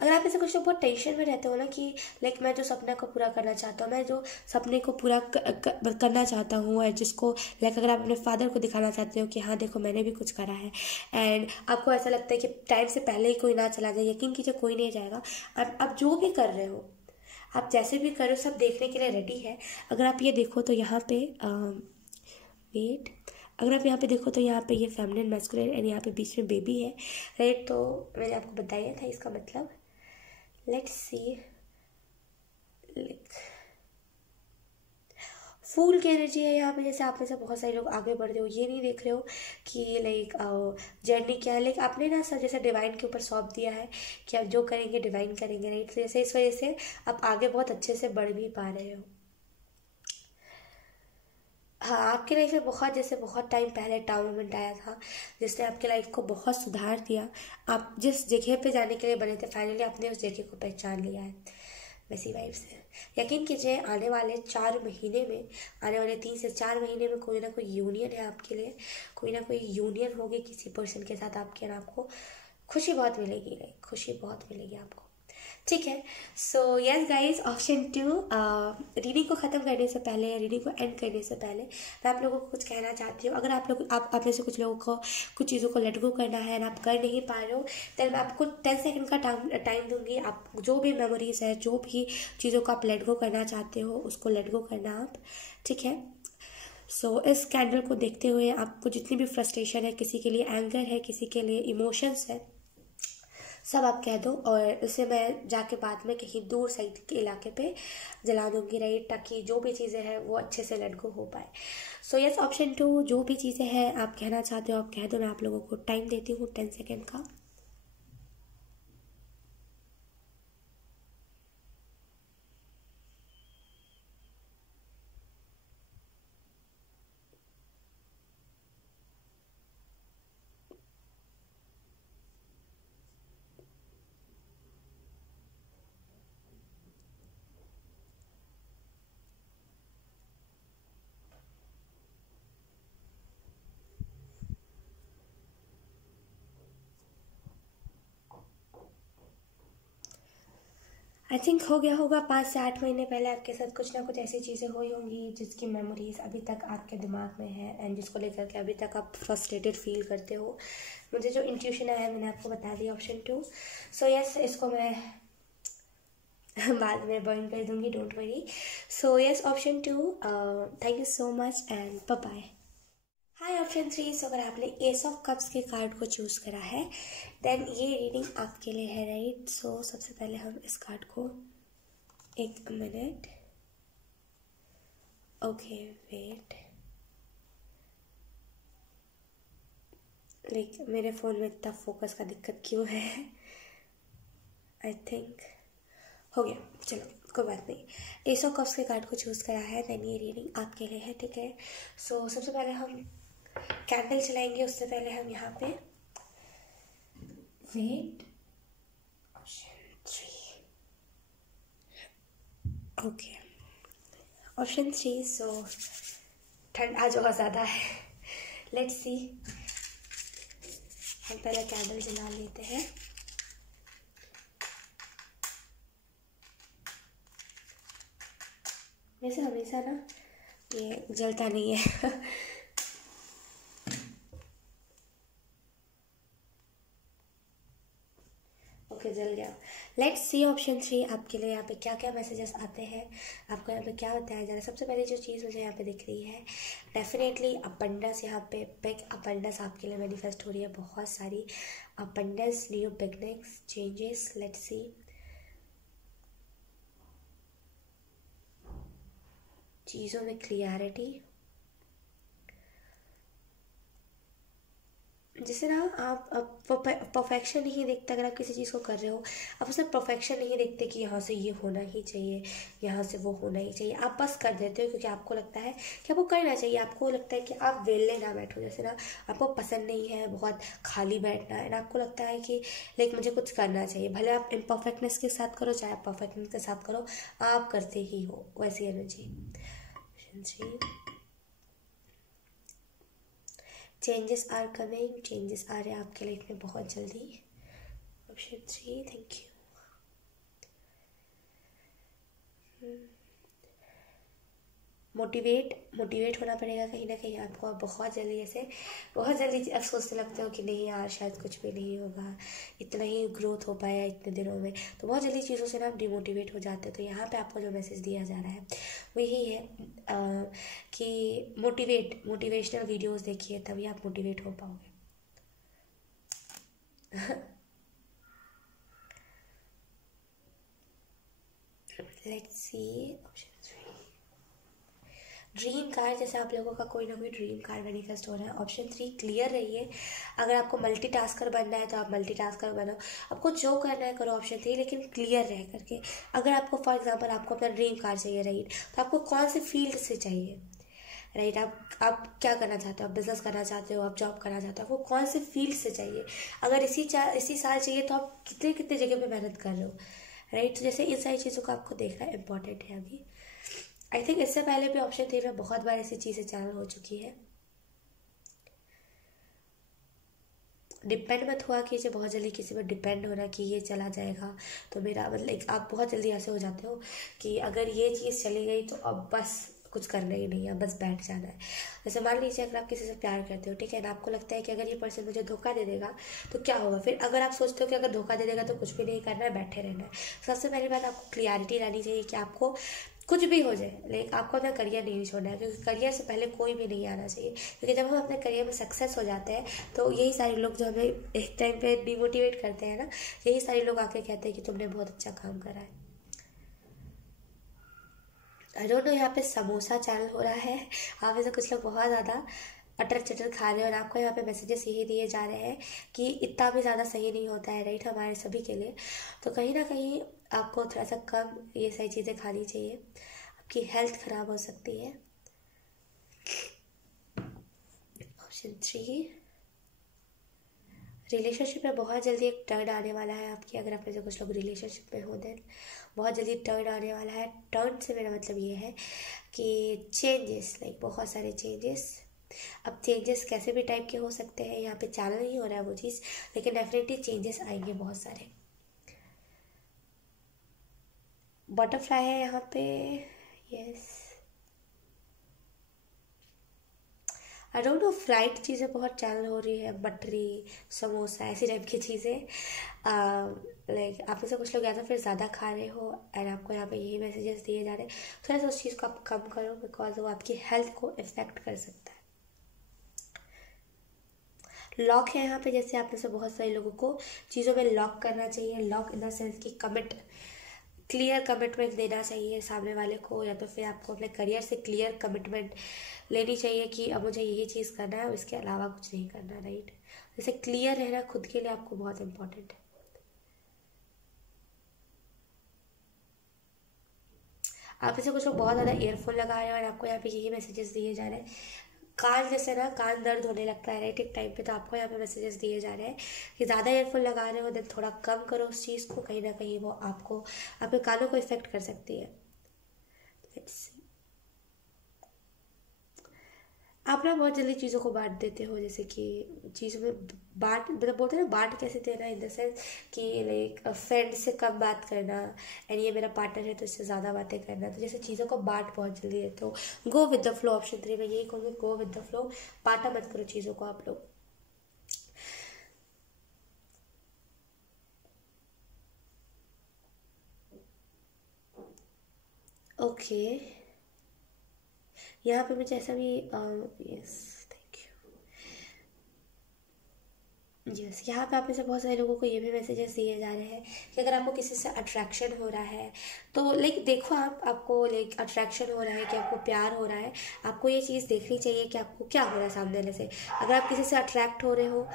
अगर आप ऐसे कुछ लोग बहुत टेंशन में रहते हो ना कि लाइक मैं जो सपने को पूरा करना चाहता हूँ, मैं जो सपने को पूरा करना चाहता हूँ, और जिसको लाइक अगर आप अपने फादर को दिखाना चाहते हो कि हाँ देखो मैंने भी कुछ करा है, एंड आपको ऐसा लगता है कि टाइम से पहले ही कोई ना चला जाए, यकीन कीजिए कोई नहीं जाएगा। आप जो भी कर रहे हो, आप जैसे भी कर रहे हो, सब देखने के लिए रेडी है। अगर आप ये देखो तो यहाँ पे वेट, अगर आप यहाँ पे देखो तो यहाँ पे ये फेमिनिन मैस्कुलिन एंड यहाँ पे बीच में बेबी है, राइट। तो मैंने आपको बताया था इसका मतलब। लेट्स सी, फूल की एनर्जी है यहाँ पे। जैसे आप में से बहुत सारे लोग आगे बढ़ रहे हो, ये नहीं देख रहे हो कि लाइक जर्नी क्या है, लाइक आपने ना सर जैसे डिवाइन के ऊपर सौंप दिया है कि आप जो करेंगे डिवाइन करेंगे, राइट। तो जैसे इस वजह से आप आगे बहुत अच्छे से बढ़ भी पा रहे हो। हाँ, आपकी लाइफ में बहुत जैसे बहुत टाइम पहले टाउ मोमेंट आया था जिसने आपकी लाइफ को बहुत सुधार दिया। आप जिस जगह पे जाने के लिए बने थे फाइनली आपने उस जगह को पहचान लिया है, वैसी वाइफ से। यकीन कीजिए आने वाले 4 महीने में, आने वाले 3 से 4 महीने में कोई ना कोई यूनियन है आपके लिए, कोई ना कोई यूनियन होगी किसी पर्सन के साथ आपके, और आपको खुशी बहुत मिलेगी, लाइक खुशी बहुत मिलेगी आपको। ठीक है। So yes guys, option 2, reading को ख़त्म करने से पहले, रीडिंग को एंड करने से पहले मैं आप लोगों को कुछ कहना चाहती हूँ। अगर आप में से कुछ लोगों को कुछ चीज़ों को लेट गो करना है और आप कर नहीं पा रहे हो, तो मैं आपको 10 सेकंड का टाइम दूंगी। आप जो भी मेमोरीज है, जो भी चीज़ों को आप लेट गो करना चाहते हो उसको लेट गो करना आप, ठीक है। सो इस कैंडल को देखते हुए आपको जितनी भी फ्रस्ट्रेशन है, किसी के लिए एंगर है, किसी के लिए इमोशंस है, सब आप कह दो, और उसे मैं जाके बाद में कहीं दूर साइड के इलाके पे जला दूंगी, राइट, ताकि जो भी चीज़ें हैं वो अच्छे से लेट गो हो पाए। सो यस, ऑप्शन 2, जो भी चीज़ें हैं आप कहना चाहते हो आप कह दो। मैं आप लोगों को टाइम देती हूँ 10 सेकेंड का। आई थिंक हो गया होगा। 5 से 8 महीने पहले आपके साथ कुछ ना कुछ ऐसी चीज़ें हुई होंगी जिसकी मेमोरीज अभी तक आपके दिमाग में है, एंड जिसको लेकर के अभी तक आप फ्रस्ट्रेटेड फील करते हो। मुझे जो इंट्यूशन आया मैंने आपको बता दिया, ऑप्शन 2। सो यस, इसको मैं बाद में बर्न कर दूंगी, don't worry. So yes, option 2, thank you so much and bye bye. Hi, option 3। So अगर आपने एस ऑफ कप्स के कार्ड को चूज़ करा है देन ये रीडिंग आपके लिए है, राइट। सो सबसे पहले हम इस कार्ड को, एक मिनट, ओके वेट, लाइक मेरे फ़ोन में इतना फोकस का दिक्कत क्यों है। आई थिंक हो गया, चलो कोई बात नहीं। एस ऑफ कप्स के कार्ड को चूज़ करा है, देन ये रीडिंग आपके लिए है, ठीक है। सो सबसे पहले हम कैंडल चलाएंगे, उससे पहले हम यहाँ पे वेट ऑप्शन 3, ओके ऑप्शन 3। सो ठंड आज बहुत ज़्यादा है, लेट्स सी। हम पहले कैंडल जला लेते हैं। वैसे हमेशा ना ये जलता नहीं है। ओके जल गया। लेट्स सी ऑप्शन 3 आपके लिए यहाँ पे क्या क्या मैसेजेस आते हैं, आपको यहाँ पे क्या बताया जा रहा है। सबसे पहले जो चीज़ मुझे यहाँ पे दिख रही है, डेफिनेटली अबंडेंस, यहाँ पे बिग अबंडेंस आपके लिए मैनिफेस्ट हो रही है, बहुत सारी abundance, new beginnings, changes. Let's see, चीज़ों में क्लियरिटी, जैसे ना आप परफेक्शन नहीं देखते। अगर आप किसी चीज़ को कर रहे हो, आप उसमें परफेक्शन नहीं देखते कि यहाँ से ये होना ही चाहिए, यहाँ से वो होना ही चाहिए। आप बस कर देते हो क्योंकि आपको लगता है कि आपको करना चाहिए। आपको लगता है कि आप वेले ना बैठो, जैसे ना आपको पसंद नहीं है बहुत खाली बैठना, एंड आपको लगता है कि लाइक मुझे कुछ करना चाहिए। भले आप इम्परफेक्टनेस के साथ करो, चाहे आप परफेक्टनेस के साथ करो, आप करते ही हो वैसी energy. Changes are coming, changes आ रहे हैं आपके लाइफ में बहुत जल्दी। Option 3, thank you. मोटिवेट होना पड़ेगा कहीं ना कहीं आपको। आप बहुत जल्दी ऐसे बहुत जल्दी आप सोचने लगते हो कि नहीं यार शायद कुछ भी नहीं होगा, इतना ही ग्रोथ हो पाया इतने दिनों में, तो बहुत जल्दी चीज़ों से ना आप डिमोटिवेट हो जाते हो। तो यहाँ पे आपको जो मैसेज दिया जा रहा है वो यही है कि मोटिवेशनल वीडियोस देखिए, तभी आप मोटिवेट हो पाओगे। Let's see option 3, dream card. जैसे आप लोगों का कोई ना कोई ड्रीम कार्ड मैनिफेस्ट हो रहा है। ऑप्शन 3, क्लियर रहिए। अगर आपको मल्टीटास्कर बनना है तो आप मल्टीटास्कर बनो, आपको जो करना है करो। ऑप्शन 3, लेकिन क्लियर रह करके। अगर आपको फॉर एग्जांपल आपको अपना ड्रीम कार्ड चाहिए, राइट, तो आपको कौन से फील्ड से चाहिए, राइट, आप क्या करना चाहते हो, आप बिजनेस करना चाहते हो, आप जॉब करना चाहते हो, आपको कौन से फील्ड से चाहिए। अगर इसी साल चाहिए तो आप कितने कितने जगह पे मेहनत कर रहे हो, राइट। तो जैसे इन सारी चीज़ों को आपको देखना इंपॉर्टेंट है अभी। आई थिंक इससे पहले भी ऑप्शन 3 में बहुत बार ऐसी चीज़ें चैनल हो चुकी है। डिपेंड मत हुआ कीजिए बहुत जल्दी किसी पर डिपेंड होना कि ये चला जाएगा तो मेरा मतलब आप बहुत जल्दी ऐसे हो जाते हो कि अगर ये चीज़ चली गई तो अब बस कुछ करना ही नहीं है, बस बैठ जाना है। जैसे मान लीजिए अगर आप किसी से प्यार करते हो, ठीक है ना, आपको लगता है कि अगर ये पर्सन मुझे धोखा दे देगा तो क्या होगा। फिर अगर आप सोचते हो कि अगर धोखा दे देगा तो कुछ भी नहीं करना है, बैठे रहना है। सबसे पहली बात आपको क्लियरिटी लानी चाहिए कि आपको कुछ भी हो जाए, लेकिन आपको अपना करियर नहीं छोड़ना है, क्योंकि करियर से पहले कोई भी नहीं आना चाहिए। क्योंकि जब हम अपने करियर में सक्सेस हो जाते हैं तो यही सारे लोग जो हमें एक टाइम पे डिमोटिवेट करते हैं ना, यही सारे लोग आके कहते हैं कि तुमने बहुत अच्छा काम करा है। आई डोंट नो यहाँ पे समोसा चैनल हो रहा है, आप में से कुछ लोग बहुत ज़्यादा अटर चटर खा रहे हैं और आपको यहाँ पे मैसेजेस यही दिए जा रहे हैं कि इतना भी ज़्यादा सही नहीं होता है, राइट, हमारे सभी के लिए। तो कहीं ना कहीं आपको थोड़ा सा कम ये सारी चीज़ें खानी चाहिए, आपकी हेल्थ ख़राब हो सकती है। ऑप्शन 3, रिलेशनशिप में बहुत जल्दी एक टर्न आने वाला है आपकी। अगर आप में से कुछ लोग रिलेशनशिप में हो देन बहुत जल्दी टर्न आने वाला है। टर्न से मेरा मतलब ये है कि चेंजेस, लाइक बहुत सारे चेंजेस। अब चेंजेस कैसे भी टाइप के हो सकते हैं, यहाँ पे चैनल नहीं हो रहा है वो चीज़, लेकिन डेफिनेटली चेंजेस आएंगे बहुत सारे। बटरफ्लाई है यहाँ पे, yes. I don't know, fried चीज़ें बहुत चैनल हो रही है, मटरी, समोसा, ऐसी टाइप की चीज़ें। लाइक आप में से कुछ लोग या तो फिर ज़्यादा खा रहे हो एंड आपको यहाँ पे यही मैसेजेस दिए जा रहे हैं। थोड़ा सा उस चीज़ को आप कम करो, बिकॉज वो आपकी हेल्थ को इफेक्ट कर सकता है। लॉक है यहाँ पे, जैसे आप में से बहुत सारे लोगों को चीज़ों में लॉक करना चाहिए। लॉक इन द सेंस की क्लियर कमिटमेंट देना चाहिए सामने वाले को, या तो फिर आपको अपने करियर से क्लियर कमिटमेंट लेनी चाहिए कि अब मुझे यही चीज़ करना है, इसके अलावा कुछ नहीं करना, राइट। जैसे क्लियर रहना खुद के लिए आपको बहुत इम्पोर्टेंट है। आप इसे कुछ लोग बहुत ज़्यादा ईयरफोन लगा रहे हैं और आपको यहाँ पे यही मैसेजेस दिए जा रहे हैं। कान जैसे ना, कान दर्द होने लगता है राइट एक टाइम पे, तो आपको यहाँ पे मैसेजेस दिए जा रहे हैं कि ज़्यादा ईयरफोन लगा रहे हो देन थोड़ा कम करो उस चीज़ को, कहीं ना कहीं वो आपको आपके कानों को इफेक्ट कर सकती है। Let's see. आप ना बहुत जल्दी चीज़ों को बांट देते हो, जैसे कि चीज़ों में बांट, मतलब बोलते हैं ना बांट कैसे देना, इन द सेंस कि लाइक फ्रेंड से कम बात करना एंड ये मेरा पार्टनर है तो इससे ज़्यादा बातें करना, तो जैसे चीज़ों को बांट बहुत जल्दी देते हो। Go with the flow, option 3 में यही कहूँगी, गो विद द फ्लो, बांटा मत करो चीज़ों को आप लोग। ओके, यहाँ पे मुझे ऐसा भी यस यस यहाँ पे आप में से बहुत सारे लोगों को ये भी मैसेजेस दिए जा रहे हैं कि अगर आपको किसी से अट्रैक्शन हो रहा है तो लाइक देखो, आपको लाइक अट्रैक्शन हो रहा है कि आपको प्यार हो रहा है, आपको ये चीज़ देखनी चाहिए कि आपको क्या हो रहा है सामने वाले से। अगर आप किसी से अट्रैक्ट हो रहे हो,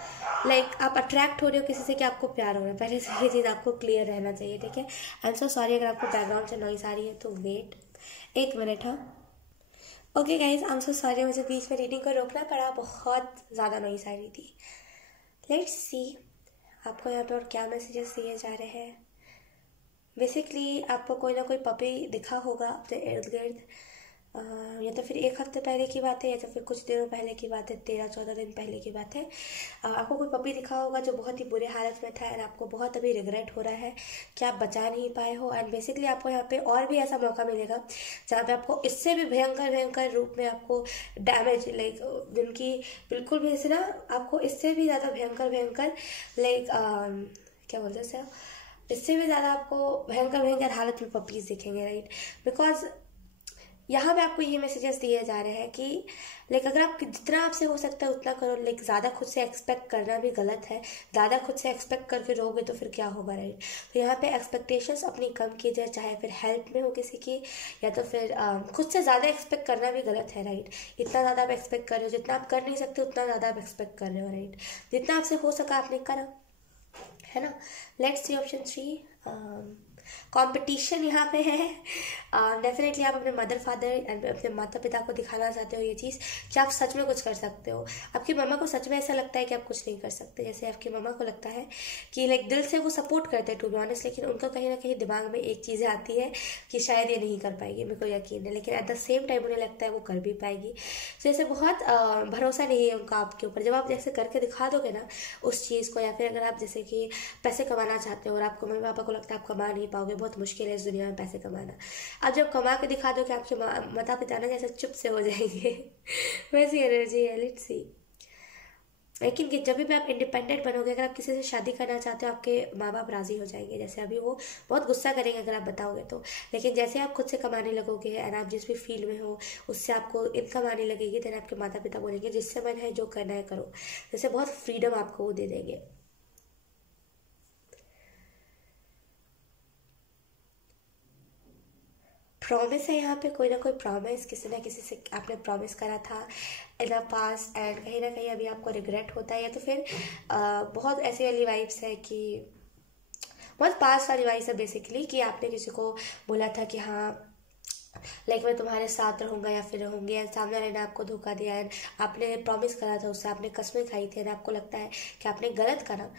लाइक आप अट्रैक्ट हो रहे हो किसी से कि आपको प्यार हो रहा है, पहले से ये चीज़ आपको क्लियर रहना चाहिए, ठीक है। आई एम सो सॉरी अगर आपको बैकग्राउंड से नॉइस आ रही है तो वेट 1 मिनट। हाँ, okay guys, I am so sorry, मुझे बीच में रीडिंग को रोकना पड़ा, बहुत ज़्यादा नॉइस आ रही थी। लेट्स सी आपको यहाँ पे और क्या मैसेजेस दिए जा रहे हैं। बेसिकली आपको कोई ना कोई पपी दिखा होगा अपने इर्द गिर्द, या तो फिर 1 हफ्ते पहले की बात है या तो फिर कुछ दिनों पहले की बात है, 13-14 दिन पहले की बात है। आपको कोई पपी दिखा होगा जो बहुत ही बुरे हालत में था एंड आपको बहुत अभी रिग्रेट हो रहा है कि आप बचा नहीं पाए हो। एंड बेसिकली आपको यहाँ पे और भी ऐसा मौका मिलेगा जहाँ पे आपको इससे भी भयंकर भयंकर रूप में आपको डैमेज, लाइक जिनकी बिल्कुल भी जैसे ना, आपको इससे भी ज़्यादा भयंकर भयंकर लाइक क्या बोलते हैं, इससे भी ज़्यादा आपको भयंकर भयंकर हालत में पपीज़ दिखेंगे राइट। बिकॉज यहाँ पे आपको ये मैसेजेस दिए जा रहे हैं कि लाइक अगर आप जितना आपसे हो सकता है उतना करो, लाइक ज़्यादा खुद से एक्सपेक्ट करना भी गलत है। ज़्यादा खुद से एक्सपेक्ट करके रहोगे तो फिर क्या होगा राइट। तो यहाँ पे एक्सपेक्टेशंस अपनी कम कीजिए, चाहे फिर हेल्प में हो किसी की या तो फिर खुद से ज़्यादा एक्सपेक्ट करना भी गलत है राइट। इतना ज़्यादा आप एक्सपेक्ट कर रहे हो, जितना आप कर नहीं सकते उतना ज़्यादा आप एक्सपेक्ट कर रहे हो राइट। जितना आपसे हो सका आपने करा, है ना। लेट्स सी ऑप्शन 3, कंपटीशन यहाँ पे है। डेफिनेटली आप अपने मदर फादर एंड अपने माता पिता को दिखाना चाहते हो ये चीज़ कि आप सच में कुछ कर सकते हो। आपकी मम्मा को सच में ऐसा लगता है कि आप कुछ नहीं कर सकते, जैसे आपकी मम्मा को लगता है कि लाइक दिल से वो सपोर्ट करते हैं टू बी ऑनेस्ट, लेकिन उनका कहीं ना कहीं दिमाग में एक चीज़ें आती है कि शायद ये नहीं कर पाएगी, मेरे को यकीन है, लेकिन एट द सेम टाइम उन्हें लगता है वो कर भी पाएगी। जैसे बहुत भरोसा नहीं है उनका आपके ऊपर। जब आप जैसे करके दिखा दोगे ना उस चीज़ को, या फिर अगर आप जैसे कि पैसे कमाना चाहते हो और आपको मम्मी पापा को लगता है आप कमा नहीं पाओगे, बहुत मुश्किल है इस दुनिया में पैसे कमाना, अब जब कमा के दिखा दो कि आपके माता पिता ना जैसे चुप से हो जाएंगे वैसी एनर्जी है। लेट्स सी, लेकिन कि जब भी आप इंडिपेंडेंट बनोगे, अगर आप किसी से शादी करना चाहते हो आपके माँ बाप राजी हो जाएंगे। जैसे अभी वो बहुत गुस्सा करेंगे अगर आप बताओगे तो, लेकिन जैसे आप खुद से कमाने लगोगे एंड आप जिस भी फील्ड में हो उससे आपको इनकम आने लगेगी, देन आपके माता पिता बोलेंगे जिससे मन है जो करना है करो। जैसे बहुत फ्रीडम आपको वो दे देंगे। प्रॉमिस है यहाँ पे, कोई ना कोई प्रॉमिस किसी ना किसी से आपने प्रॉमिस करा था इन द पास्ट एंड कहीं ना कहीं अभी आपको रिग्रेट होता है, या तो फिर बहुत ऐसी वाली वाइब्स है कि बहुत पास्ट वाली वाइब्स है बेसिकली, कि आपने किसी को बोला था कि हाँ लाइक मैं तुम्हारे साथ रहूँगा या फिर रहूँगी, एंड सामने वाले ने आपको धोखा दिया एंड आपने प्रॉमिस करा था उससे, आपने कस्में खाई थी एंड आपको लगता है कि आपने गलत करा,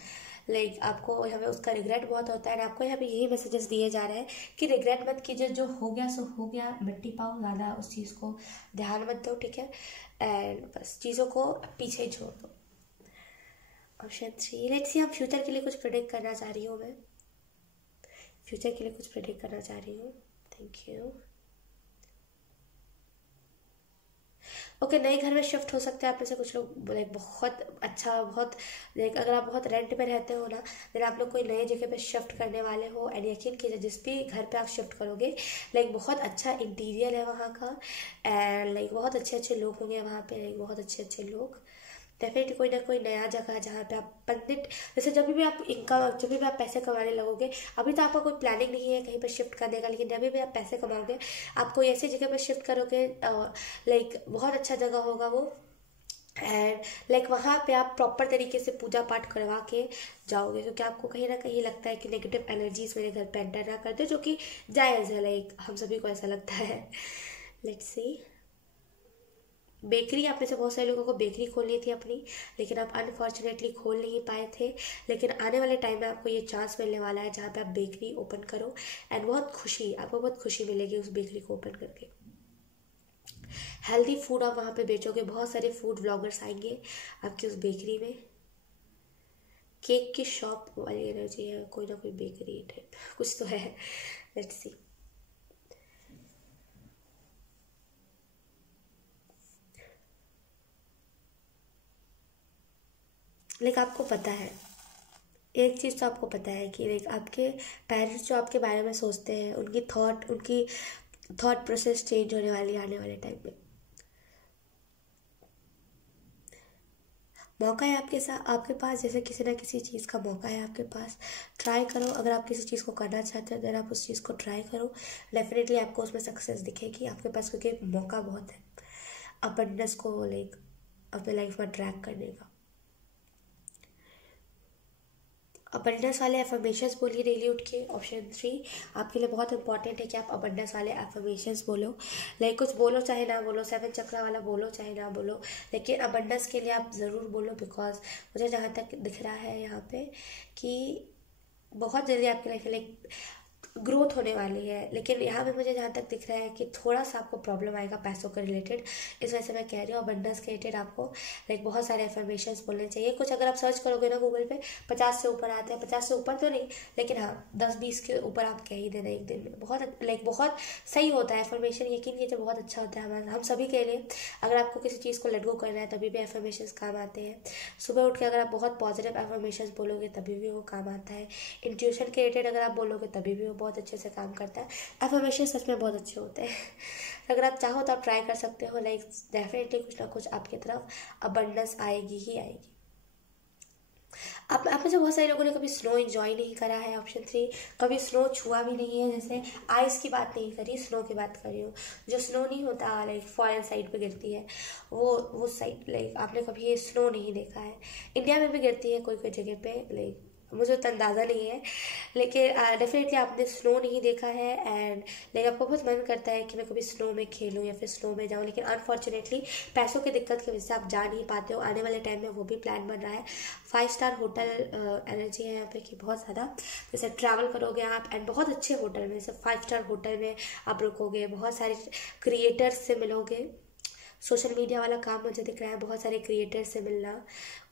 लाइक आपको यहाँ पे उसका रिग्रेट बहुत होता है। एंड आपको यहाँ पे यही मैसेजेस दिए जा रहे हैं कि रिग्रेट मत कीजिए, जो हो गया सो हो गया, मिट्टी पाओ, ज़्यादा उस चीज़ को ध्यान मत दो, ठीक है। एंड बस चीज़ों को पीछे ही छोड़ दो। ऑप्शन 3, लेट्स सी, आप फ्यूचर के लिए कुछ प्रेडिक्ट करना चाह रही हूँ, मैं फ्यूचर के लिए कुछ प्रेडिक्ट करना चाह रही हूँ। Thank you. ओके, नए घर में शिफ्ट हो सकते हैं आप में से कुछ लोग, लाइक बहुत अच्छा, बहुत लाइक अगर आप बहुत रेंट पे रहते हो ना, फिर आप लोग कोई नए जगह पे शिफ्ट करने वाले हो एंड यकीन कीजिए जिस भी घर पे आप शिफ्ट करोगे लाइक बहुत अच्छा इंटीरियर है वहाँ का एंड लाइक बहुत अच्छे अच्छे लोग होंगे वहाँ पे, लाइक बहुत अच्छे अच्छे लोग। डेफिनेटली कोई ना कोई नया जगह जहाँ पे आप पंडित, जैसे जब भी आप इनकम, जब भी आप पैसे कमाने लगोगे, अभी तो आपका कोई प्लानिंग नहीं है कहीं पर शिफ्ट करने का, लेकिन जब भी आप पैसे कमाओगे आप कोई ऐसी जगह पर शिफ्ट करोगे, लाइक बहुत अच्छा जगह होगा वो एंड लाइक वहाँ पे आप प्रॉपर तरीके से पूजा पाठ करवा के जाओगे, क्योंकि आपको कहीं ना कहीं लगता है कि नेगेटिव एनर्जीज मेरे घर पे एंटर ना कर दे, जो कि जायज़ है, लाइक हम सभी को ऐसा लगता है। Let's see. बेकरी, आप में से बहुत सारे लोगों को बेकरी खोलनी थी अपनी, लेकिन आप अनफॉर्चुनेटली खोल नहीं पाए थे। लेकिन आने वाले टाइम में आपको ये चांस मिलने वाला है जहाँ पे आप बेकरी ओपन करो, एंड आपको बहुत खुशी मिलेगी उस बेकरी को ओपन करके। हेल्दी फूड आप वहाँ पे बेचोगे, बहुत सारे फूड व्लॉगर्स आएंगे आपकी उस बेकरी में। केक की शॉप वाली एनर्जी है, कोई ना कोई बेकरी टाइप कुछ तो है। Let's see. लाइक आपको पता है, एक चीज़ तो आपको पता है कि लाइक आपके पेरेंट्स जो आपके बारे में सोचते हैं, उनकी थॉट प्रोसेस चेंज होने वाली है आने वाले टाइम में। मौका है आपके साथ, आपके पास, जैसे किसी ना किसी चीज़ का मौका है आपके पास। ट्राई करो, अगर आप किसी चीज़ को करना चाहते हो, अगर आप उस चीज़ को ट्राई करो, डेफिनेटली आपको उसमें सक्सेस दिखेगी आपके पास, क्योंकि मौका बहुत है अबंडेंस को लाइक अपने लाइफ में ट्रैक करने का। अबंडेंस वाले एफर्मेशंस बोलिए डेली उठ के। ऑप्शन 3 आपके लिए बहुत इंपॉर्टेंट है कि आप अबंडेंस वाले एफर्मेशंस बोलो। लाइक कुछ बोलो चाहे ना बोलो, 7 चक्रा वाला बोलो चाहे ना बोलो, लेकिन अबंडेंस के लिए आप ज़रूर बोलो। बिकॉज मुझे जहाँ तक दिख रहा है यहाँ पे कि बहुत जल्दी आपकी लाइफ में लाइक ग्रोथ होने वाली है, लेकिन यहाँ पे मुझे जहाँ तक दिख रहा है कि थोड़ा सा आपको प्रॉब्लम आएगा पैसों के रिलेटेड। इस वजह से मैं कह रही हूँ अबंडेंस के रिलेटेड आपको लाइक बहुत सारे एफर्मेशंस बोलने चाहिए। कुछ अगर आप सर्च करोगे ना गूगल पे, 50 से ऊपर आते हैं, 50 से ऊपर तो नहीं, लेकिन हाँ 10-20 के ऊपर आप कह ही देना एक दिन में। बहुत सही होता है एफर्मेशन, यकीन कीजिए बहुत अच्छा होता है हमारा, हम सभी के लिए। अगर आपको किसी चीज़ को लेट गो करना है तभी भी एफर्मेशंस काम आते हैं। सुबह उठ के अगर आप बहुत पॉजिटिव एफर्मेशंस बोलोगे तभी भी वो काम आता है। इंट्यूशन के रिलेटेड अगर आप बोलोगे तभी भी वो बहुत अच्छे से काम करता है। एफर्मेशन सच में बहुत अच्छे होते हैं। अगर आप चाहो तो आप ट्राई कर सकते हो, लाइक डेफिनेटली कुछ ना कुछ आपकी तरफ अबंडेंस आएगी ही आएगी। आप में से बहुत सारे लोगों ने कभी स्नो एंजॉय नहीं करा है, ऑप्शन 3, कभी स्नो छुआ भी नहीं है। जैसे आइस की बात नहीं करी, स्नो की बात कर रही हूँ। जो स्नो नहीं होता लाइक फॉरेन साइड पे गिरती है, वो साइड लाइक आपने कभी ये स्नो नहीं देखा है। इंडिया में भी गिरती है कोई कोई जगह पे, लाइक मुझे उतना अंदाज़ा नहीं है, लेकिन डेफिनेटली आपने स्नो नहीं देखा है। एंड लाइक आपको बहुत मन करता है कि मैं कभी स्नो में खेलूँ या फिर स्नो में जाऊँ, लेकिन अनफॉर्चुनेटली पैसों की दिक्कत की वजह से आप जा नहीं पाते हो। आने वाले टाइम में वो भी प्लान बन रहा है। 5 स्टार होटल एनर्जी है यहाँ पे कि बहुत ज़्यादा, जैसे ट्रैवल करोगे आप एंड बहुत अच्छे होटल में, जैसे 5 स्टार होटल में आप रुकोगे, बहुत सारे क्रिएटर्स से मिलोगे। सोशल मीडिया वाला काम मुझे दिख रहा है, बहुत सारे क्रिएटर्स से मिलना,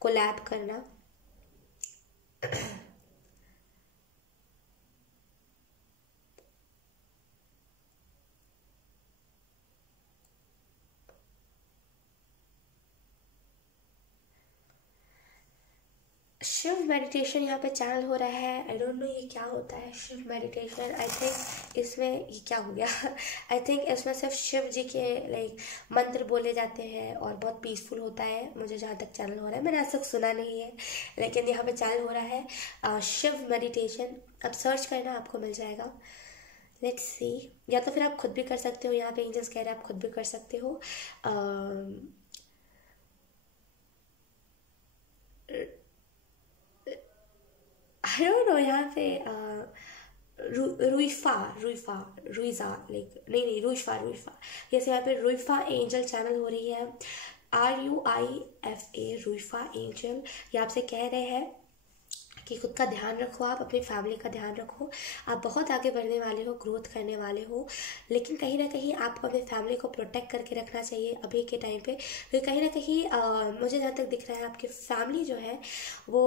कोलैब करना। शिव मेडिटेशन यहाँ पे चैनल हो रहा है। आई डोंट नो ये क्या होता है शिव मेडिटेशन। आई थिंक इसमें ये क्या हो गया आई थिंक इसमें सिर्फ शिव जी के लाइक मंत्र बोले जाते हैं और बहुत पीसफुल होता है, मुझे जहाँ तक चैनल हो रहा है। मैंने आज तक सुना नहीं है, लेकिन यहाँ पे चैनल हो रहा है शिव मेडिटेशन। अब सर्च करना आपको मिल जाएगा। Let's see. या तो फिर आप खुद भी कर सकते हो, यहाँ पे एंजल्स कह रहे हैं आप खुद भी कर सकते हो। आई डोंट नो यहाँ पे रुइफा रुइफा रुइजा लाइक नहीं रुइफा जैसे यहाँ पे रुइफा एंजल चैनल हो रही है। RUIFA रुइफा एंजल। ये आपसे कह रहे हैं कि खुद का ध्यान रखो, आप अपनी फैमिली का ध्यान रखो। आप बहुत आगे बढ़ने वाले हो, ग्रोथ करने वाले हो, लेकिन कहीं ना कहीं आपको अपनी फैमिली को प्रोटेक्ट करके रखना चाहिए अभी के टाइम पे। क्योंकि कहीं ना कहीं मुझे जहाँ तक दिख रहा है आपकी फैमिली जो है वो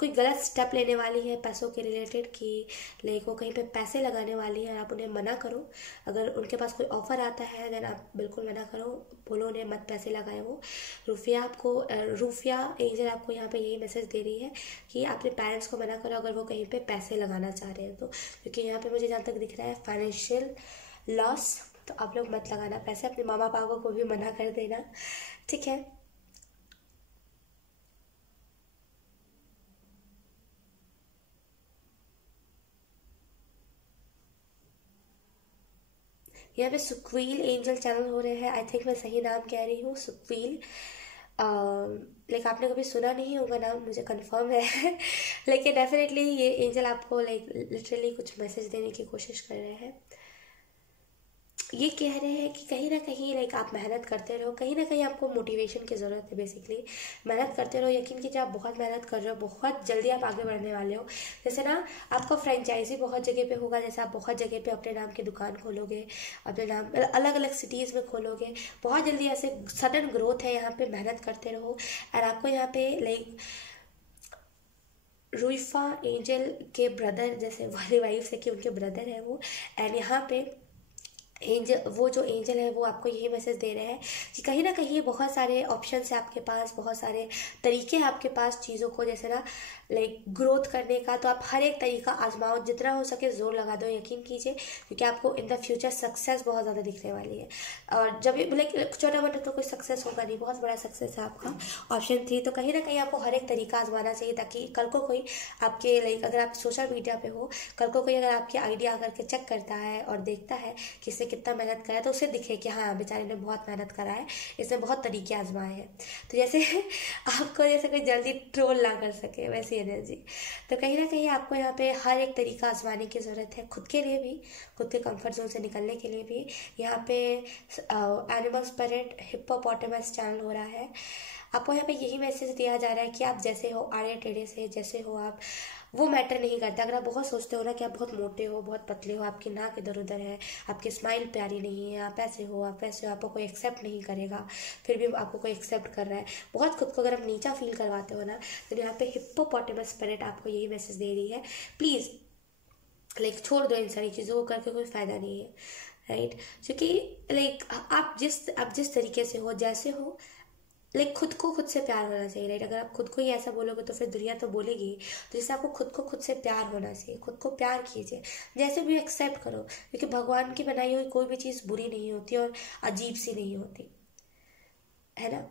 कोई गलत स्टेप लेने वाली है पैसों के रिलेटेड, कि लाइक वो कहीं पे पैसे लगाने वाली है। आप उन्हें मना करो, अगर उनके पास कोई ऑफर आता है देन आप बिल्कुल मना करो, बोलो उन्हें मत पैसे लगाए। वो रूफिया एंजल आपको यहाँ पे यही मैसेज दे रही है कि अपने पेरेंट्स को मना करो अगर वो कहीं पे पैसे लगाना चाह रहे हैं तो, क्योंकि यहाँ पे मुझे जहाँ तक दिख रहा है फाइनेंशियल लॉस, तो आप लोग मत लगाना पैसे। अपने मामा पापा को भी मना कर देना, ठीक है। यहाँ पे सुक्वील एंजल चैनल हो रहे हैं। आई थिंक मैं सही नाम कह रही हूँ, सुक्वील। लाइक आपने कभी सुना नहीं होगा नाम, मुझे कंफर्म है लेकिन डेफिनेटली ये एंजल आपको लाइक लिटरली कुछ मैसेज देने की कोशिश कर रहे हैं। ये कह रहे हैं कि कहीं ना कहीं लाइक आप मेहनत करते रहो, कहीं ना कहीं आपको मोटिवेशन की ज़रूरत है। बेसिकली मेहनत करते रहो, यकीन कीजिए आप बहुत मेहनत कर रहे हो, बहुत जल्दी आप आगे बढ़ने वाले हो। जैसे ना आपका फ्रेंचाइजी बहुत जगह पे होगा, जैसे आप बहुत जगह पे अपने नाम की दुकान खोलोगे, अपने नाम अलग अलग सिटीज़ में खोलोगे, बहुत जल्दी ऐसे सडन ग्रोथ है। यहाँ पे मेहनत करते रहो। और आपको यहाँ पे लाइक रुइफा एंजल के ब्रदर, जैसे वाली वाइफ से कि उनके ब्रदर है वो, एंड यहाँ पे एंजल, वो जो एंजल है वो आपको यही मैसेज दे रहे हैं कि कहीं ना कहीं बहुत सारे ऑप्शंस है आपके पास, बहुत सारे तरीके हैं आपके पास चीज़ों को जैसे ना लाइक ग्रोथ करने का। तो आप हर एक तरीका आजमाओ, जितना हो सके जोर लगा दो, यकीन कीजिए, क्योंकि आपको इन द फ्यूचर सक्सेस बहुत ज़्यादा दिखने वाली है। और जब लाइक छोटा मोटा तो कोई सक्सेस होगा नहीं, बहुत बड़ा सक्सेस है आपका। ऑप्शन 3, तो कहीं ना कहीं आपको हर एक तरीका आजमाना चाहिए, ताकि कल को कोई आपके लाइक अगर आप सोशल मीडिया पे हो, कल को कोई अगर आपकी आइडिया आकर के चेक करता है और देखता है कि इसने कितना मेहनत करा है, तो उसे दिखे कि हाँ बेचारे ने बहुत मेहनत करा है, इसने बहुत तरीके आजमाए हैं। तो जैसे आपको जैसे कोई जल्दी ट्रोल ना कर सके वैसी एनर्जी। तो कहीं ना कहीं आपको यहाँ पे हर एक तरीका आजमाने की ज़रूरत है, खुद के लिए भी, खुद के कंफर्ट जोन से निकलने के लिए भी। यहाँ पे एनिमल स्पिरिट हिप्पोपोटामस चैनल हो रहा है, आपको यहाँ पे यही मैसेज दिया जा रहा है कि आप जैसे हो, आड़े टेढ़े से जैसे हो आप, वो मैटर नहीं करता। अगर आप बहुत सोचते हो ना कि आप बहुत मोटे हो, बहुत पतले हो, आपकी नाक इधर उधर है, आपकी स्माइल प्यारी नहीं है, आप ऐसे हो, आप वैसे हो, आपको कोई एक्सेप्ट नहीं करेगा, फिर भी आपको कोई एक्सेप्ट कर रहा है, बहुत खुद को अगर आप नीचा फील करवाते हो ना, तो यहाँ पे हिप्पोपोटामस स्पिरिट आपको यही मैसेज दे रही है, प्लीज़ लाइक छोड़ दो इन सारी चीज़ों को, करके कोई फ़ायदा नहीं है, राइट। क्योंकि लाइक आप जिस तरीके से हो, जैसे हो, लाइक खुद को खुद से प्यार होना चाहिए, राइट। अगर आप खुद को ही ऐसा बोलोगे तो फिर दुनिया तो बोलेगी। तो जैसे आपको खुद को खुद से प्यार होना चाहिए, खुद को प्यार कीजिए, जैसे भी एक्सेप्ट करो, क्योंकि भगवान की बनाई हुई कोई भी चीज़ बुरी नहीं होती और अजीब सी नहीं होती, है ना।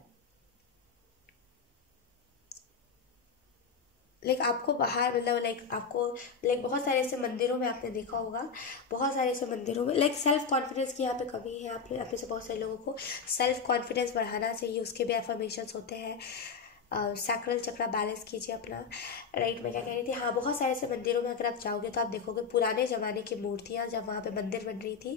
लाइक आपको बाहर मतलब लाइक आपको लाइक बहुत सारे ऐसे मंदिरों में आपने देखा होगा, बहुत सारे ऐसे मंदिरों में लाइक सेल्फ कॉन्फिडेंस की यहाँ पे कमी है। आप में से बहुत सारे लोगों को सेल्फ कॉन्फिडेंस बढ़ाना चाहिए, उसके भी एफर्मेशंस होते हैं। सैक्रल चक्रा बैलेंस कीजिए अपना, राइट। मैं क्या कह रही थी, हाँ, बहुत सारे ऐसे मंदिरों में अगर आप जाओगे तो आप देखोगे पुराने ज़माने की मूर्तियाँ, जब वहाँ पे मंदिर बन रही थी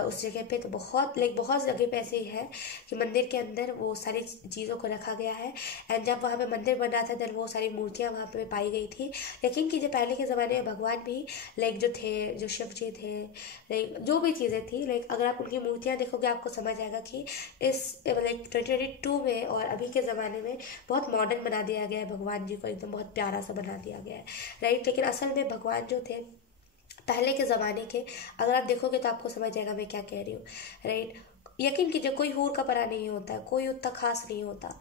उस जगह पे, तो बहुत लाइक बहुत जगह पे ऐसे ही है कि मंदिर के अंदर वो सारी चीज़ों को रखा गया है। एंड जब वहाँ पे मंदिर बन रहा था देन वो सारी मूर्तियाँ वहाँ पे पाई गई थी। यकीन कीजिए पहले के ज़माने में भगवान भी लाइक जो थे, जो शिव जी थे, लाइक जो भी चीज़ें थी, लाइक अगर आप उनकी मूर्तियाँ देखोगे आपको समझ आएगा कि इस लाइक 2022 में और अभी के ज़माने में बहुत मॉडर्न बना दिया गया है, भगवान जी को एकदम बहुत प्यारा सा बना दिया गया है, राइट। लेकिन असल में भगवान जो थे पहले के ज़माने के, अगर आप देखोगे तो आपको समझ जाएगा मैं क्या कह रही हूँ, राइट। यकीन कीजिए कोई हूर का परा नहीं होता, कोई उतना खास नहीं होता,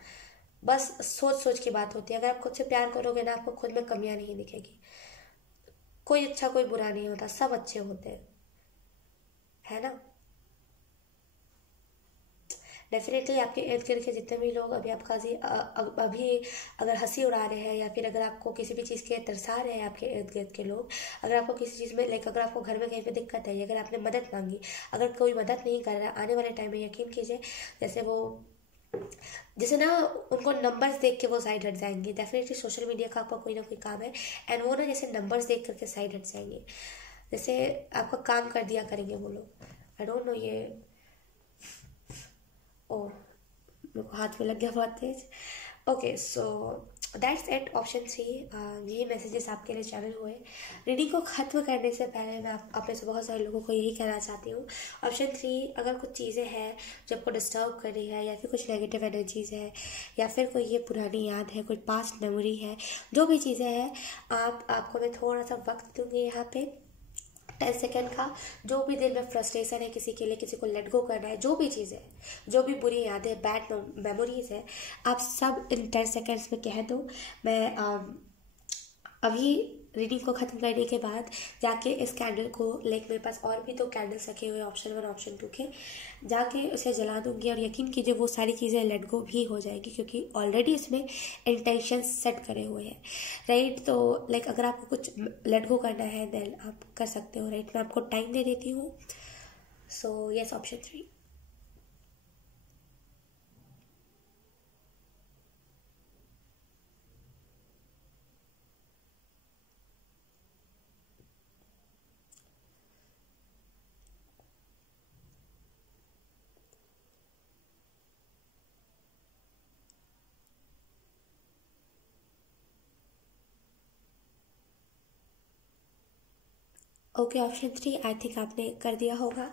बस सोच सोच की बात होती है। अगर आप खुद से प्यार करोगे ना, आपको खुद में कमियां नहीं दिखेगी। कोई अच्छा कोई बुरा नहीं होता, सब अच्छे होते हैं, है ना। डेफिनेटली आपके इर्द गिर्द के जितने भी लोग अभी आपका अभी अगर हंसी उड़ा रहे हैं, या फिर अगर आपको किसी भी चीज़ के तरसा रहे हैं, आपके इर्द गिर्द के लोग, अगर आपको किसी चीज़ में लाइक अगर आपको घर में कहीं पे दिक्कत है, अगर आपने मदद मांगी, अगर कोई मदद नहीं कर रहा है, आने वाले टाइम में यकीन कीजिए जैसे ना उनको नंबर्स देख के वो साइड हट जाएंगे। डेफिनेटली सोशल मीडिया का आपका कोई ना कोई काम है, एंड वो ना जैसे नंबर्स देख करके साइड हट जाएंगे, जैसे आपका काम कर दिया करेंगे वो लोग। आई डोंट नो ये, ओ मेरे को हाथ में लग गया बहुत तेज। Okay, so that's it, option 3। यही मैसेजेस आपके लिए चैनल हुए। रीडिंग को ख़त्म करने से पहले मैं आप में से बहुत सारे लोगों को यही कहना चाहती हूँ, ऑप्शन 3, अगर कुछ चीज़ें हैं जो आपको डिस्टर्ब कर रही है, या फिर कुछ नेगेटिव एनर्जीज है, या फिर कोई ये पुरानी याद है, कोई पास्ट मेमोरी है, जो भी चीज़ें हैं, आपको मैं थोड़ा सा वक्त दूँगी यहाँ पे 10 सेकेंड का। जो भी दिल में फ्रस्ट्रेशन है किसी के लिए, किसी को लेट गो करना है, जो भी चीज़ें हैं, जो भी बुरी यादें, बैड मेमोरीज है, आप सब इन 10 सेकेंड्स में कह दो। मैं अभी रीडिंग को ख़त्म करने के बाद जाके इस कैंडल को, लाइक मेरे पास और भी 2 कैंडल्स रखे हुए ऑप्शन 1 ऑप्शन 2 के, जाके उसे जला दूंगी, और यकीन कीजिए वो सारी चीज़ें लेट गो भी हो जाएगी, क्योंकि ऑलरेडी इसमें इंटेंशन सेट करे हुए हैं, राइट। तो लाइक अगर आपको कुछ लेट गो करना है देन आप कर सकते हो, राइट। मैं आपको टाइम दे देती हूँ। सो yes, option 3। Okay, option 3 I think आपने कर दिया होगा।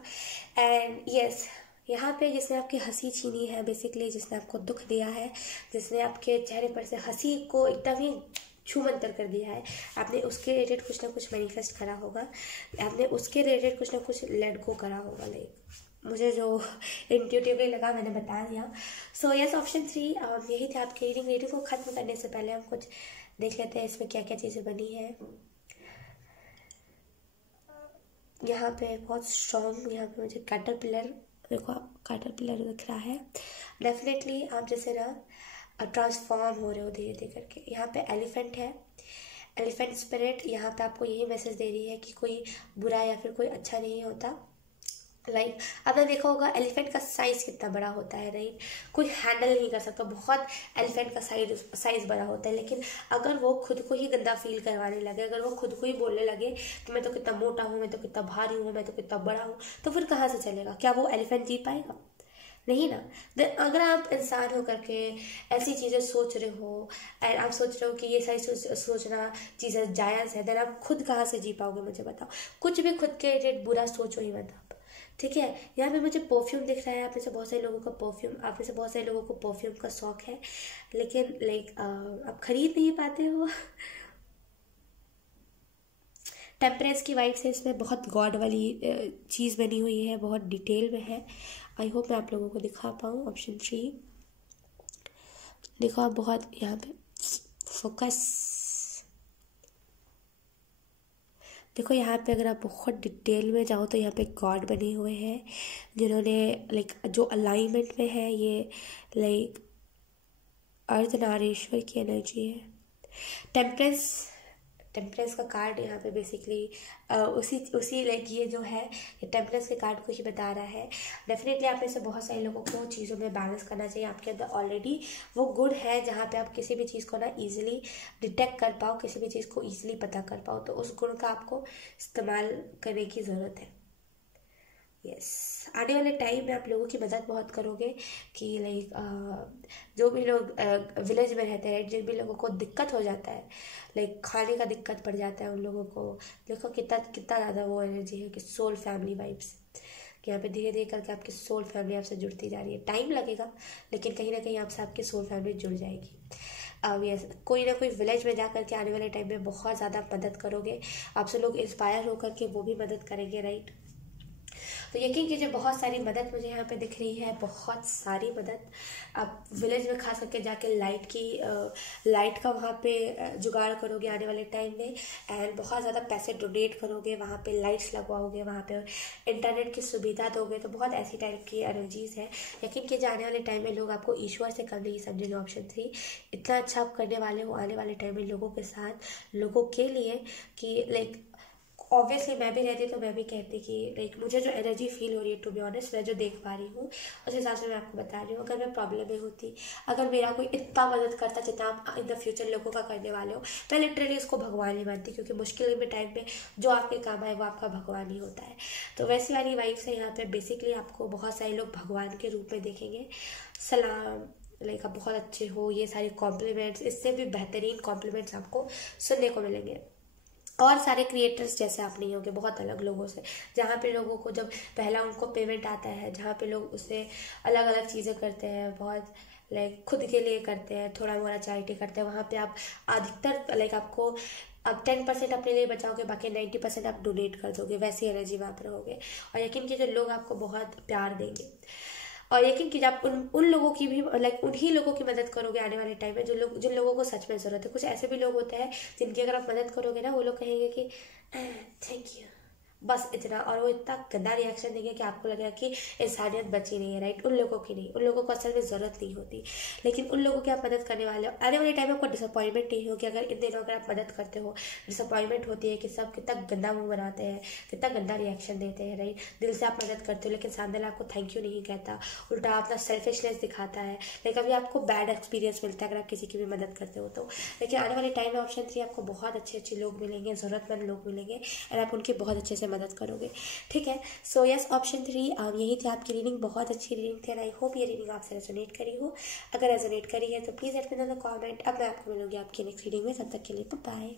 एंड यस, यहाँ पे जिसने आपकी हंसी छीनी है, बेसिकली जिसने आपको दुख दिया है, जिसने आपके चेहरे पर से हंसी को एकदम ही छूमंतर कर दिया है, आपने उसके रिलेटेड कुछ ना कुछ मैनिफेस्ट करा होगा, आपने उसके रिलेटेड कुछ ना कुछ लेट गो करा होगा। लाइक मुझे जो इंट्यूटिवली लगा मैंने बता दिया। सो यस, ऑप्शन 3 यही थे आपकी रीडिंग। रीडिंग को ख़त्म करने से पहले हम कुछ देख लेते हैं इसमें क्या क्या चीज़ें बनी है। यहाँ पे बहुत स्ट्रॉन्ग, यहाँ पे मुझे कैटरपिलर, देखो कैटरपिलर दिख रहा है। डेफिनेटली आप जैसे ना ट्रांसफॉर्म हो रहे हो धीरे धीरे करके। यहाँ पे एलिफेंट है, एलिफेंट स्पिरिट यहाँ पे आपको यही मैसेज दे रही है कि कोई बुरा या फिर कोई अच्छा नहीं होता। लाइक आपने देखा होगा एलिफेंट का साइज कितना बड़ा होता है, राइट। कोई हैंडल नहीं कर सकता, बहुत एलिफेंट का साइज बड़ा होता है। लेकिन अगर वो खुद को ही गंदा फील करवाने लगे, अगर वो खुद को ही बोलने लगे कि मैं तो कितना मोटा हूँ, मैं तो कितना भारी हूँ, मैं तो कितना बड़ा हूँ, तो फिर कहाँ से चलेगा? क्या वो एलिफेंट जी पाएगा? नहीं ना। अगर आप इंसान हो करके ऐसी चीज़ें सोच रहे हो एंड आप सोच रहे हो कि ये सारी सोचना चीज़ें जायज़ है, देन आप खुद कहाँ से जी पाओगे? मुझे बताओ। कुछ भी खुद के रिलेटेड बुरा सोचो ही मत आप, ठीक है। यहाँ पे मुझे परफ्यूम दिख रहा है। आप में से बहुत सारे लोगों का परफ्यूम का शौक है, लेकिन लाइक आप खरीद नहीं पाते हो। टेम्परेंस की वाइब से इसमें बहुत गॉड वाली चीज़ बनी हुई है, बहुत डिटेल में है। आई होप मैं आप लोगों को दिखा पाऊँ। ऑप्शन 3 देखो, आप बहुत यहाँ पे फोकस, देखो यहाँ पे अगर आप बहुत डिटेल में जाओ तो यहाँ पे गॉड बने हुए हैं जिन्होंने लाइक जो अलाइनमेंट में है, ये लाइक अर्धनारीश्वर की एनर्जी है। टेम्परेंस का कार्ड यहाँ पे बेसिकली उसी लाइक ये जो है, ये टेम्परेंस के कार्ड को ही बता रहा है। डेफिनेटली आप में से बहुत सारे लोगों को चीज़ों में बैलेंस करना चाहिए। आपके अंदर ऑलरेडी वो गुण है जहाँ पे आप किसी भी चीज़ को ना ईजिली डिटेक्ट कर पाओ, किसी भी चीज़ को ईजिली पता कर पाओ, तो उस गुण का आपको इस्तेमाल करने की ज़रूरत है। यस, आने वाले टाइम में आप लोगों की मदद बहुत करोगे कि लाइक जो भी लोग विलेज में रहते हैं, जिन भी लोगों को दिक्कत हो जाता है, लाइक खाने का दिक्कत पड़ जाता है उन लोगों को, देखो कितना कितना ज़्यादा वो एनर्जी है कि सोल फैमिली वाइब्स, कि यहाँ पे धीरे धीरे करके आपकी सोल फैमिली आपसे जुड़ती जा रही है। टाइम लगेगा लेकिन कहीं ना कहीं आपसे आपकी सोल फैमिली जुड़ जाएगी। अब यस, कोई ना कोई विलेज में जा करके आने वाले टाइम में बहुत ज़्यादा मदद करोगे, आपसे लोग इंस्पायर होकर के वो भी मदद करेंगे, राइट। तो यकीन कीजिए बहुत सारी मदद मुझे यहाँ पे दिख रही है, बहुत सारी मदद। आप विलेज में खास करके जाके लाइट का वहाँ पे जुगाड़ करोगे आने वाले टाइम में, एंड बहुत ज़्यादा पैसे डोनेट करोगे, वहाँ पे लाइट्स लगवाओगे, वहाँ पे इंटरनेट की सुविधा दोगे, तो बहुत ऐसी टाइप की एनर्जीज है। यकीन कीजिए आने वाले टाइम में लोग आपको ईश्वर से कम नहीं समझेंगे। ऑप्शन 3 इतना अच्छा आप करने वाले हो आने वाले टाइम में लोगों के साथ, लोगों के लिए, कि लाइक ऑब्वियसली मैं भी रहती तो मैं भी कहती कि लाइक मुझे जो एनर्जी फील हो रही है, टू बी ऑनेस्ट, मैं जो देख पा रही हूँ उस हिसाब से मैं आपको बता रही हूँ। अगर मैं प्रॉब्लम में होती, अगर मेरा कोई इतना मदद करता जितना आप इन द फ्यूचर लोगों का करने वाले हो, मैं लिटरली उसको भगवान ही मानती, क्योंकि मुश्किल में टाइम में जो आपके काम आए वो आपका भगवान ही होता है। तो वैसी वाली वाइफ से यहाँ पे बेसिकली आपको बहुत सारे लोग भगवान के रूप में देखेंगे। सलाम, लाइक आप बहुत अच्छे हो, ये सारे कॉम्प्लीमेंट्स, इससे भी बेहतरीन कॉम्प्लीमेंट्स आपको सुनने को मिलेंगे। और सारे क्रिएटर्स जैसे आप नहीं होंगे, बहुत अलग लोगों से, जहाँ पे लोगों को जब पहला उनको पेमेंट आता है, जहाँ पे लोग उससे अलग अलग चीज़ें करते हैं, बहुत लाइक खुद के लिए करते हैं, थोड़ा मोड़ा चैरिटी करते हैं, वहाँ पे आप अधिकतर लाइक आपको आप 10% अपने लिए बचाओगे, बाकी 90% आप डोनेट कर दोगे, वैसी एनर्जी में आप रहोगे। और यकीन कीजिए लोग आपको बहुत प्यार देंगे। और यकीन कीजिए आप उन लोगों की भी लाइक उन्हीं लोगों की मदद करोगे आने वाले टाइम में जिन लोगों को सच में ज़रूरत है। कुछ ऐसे भी लोग होते हैं जिनकी अगर आप मदद करोगे ना, वो लोग कहेंगे कि थैंक यू, बस इतना, और वो इतना गंदा रिएक्शन देंगे कि आपको लगेगा कि इंसानियत बची नहीं है, राइट। उन लोगों की नहीं, उन लोगों को असल में ज़रूरत नहीं होती, लेकिन उन लोगों की आप मदद करने वाले हो। आने वाले टाइम में आपको डिसअपॉइंटमेंट नहीं होगी अगर इन दिनों अगर आप मदद करते हो। डिसअपॉइंटमेंट होती है कि सब कितना गंदा मुंह बनाते हैं, कितना गंदा रिएक्शन देते हैं, राइट। दिल से आप मदद करते हो लेकिन सामने वाला आपको थैंक यू नहीं कहता, उल्टा अपना सेल्फिशनेस दिखाता है, लेकिन कभी आपको बैड एक्सपीरियंस मिलता है अगर आप किसी की भी मदद करते हो तो। लेकिन आने वाले टाइम में ऑप्शन 3 आपको बहुत अच्छे अच्छे लोग मिलेंगे, ज़रूरतमंद लोग मिलेंगे, और आप उनकी बहुत अच्छे से मदद करोगे, ठीक है। सो यस, ऑप्शन 3 यही थी आपकी रीडिंग। बहुत अच्छी रीडिंग थी, आई होप ये रीडिंग आपसे रेजोनेट करी हो। अगर रेजोनेट करी है तो please let me know in the comment. अब मैं आपको मिलूंगी आपकी नेक्स्ट रीडिंग में, तब तक के लिए बाय।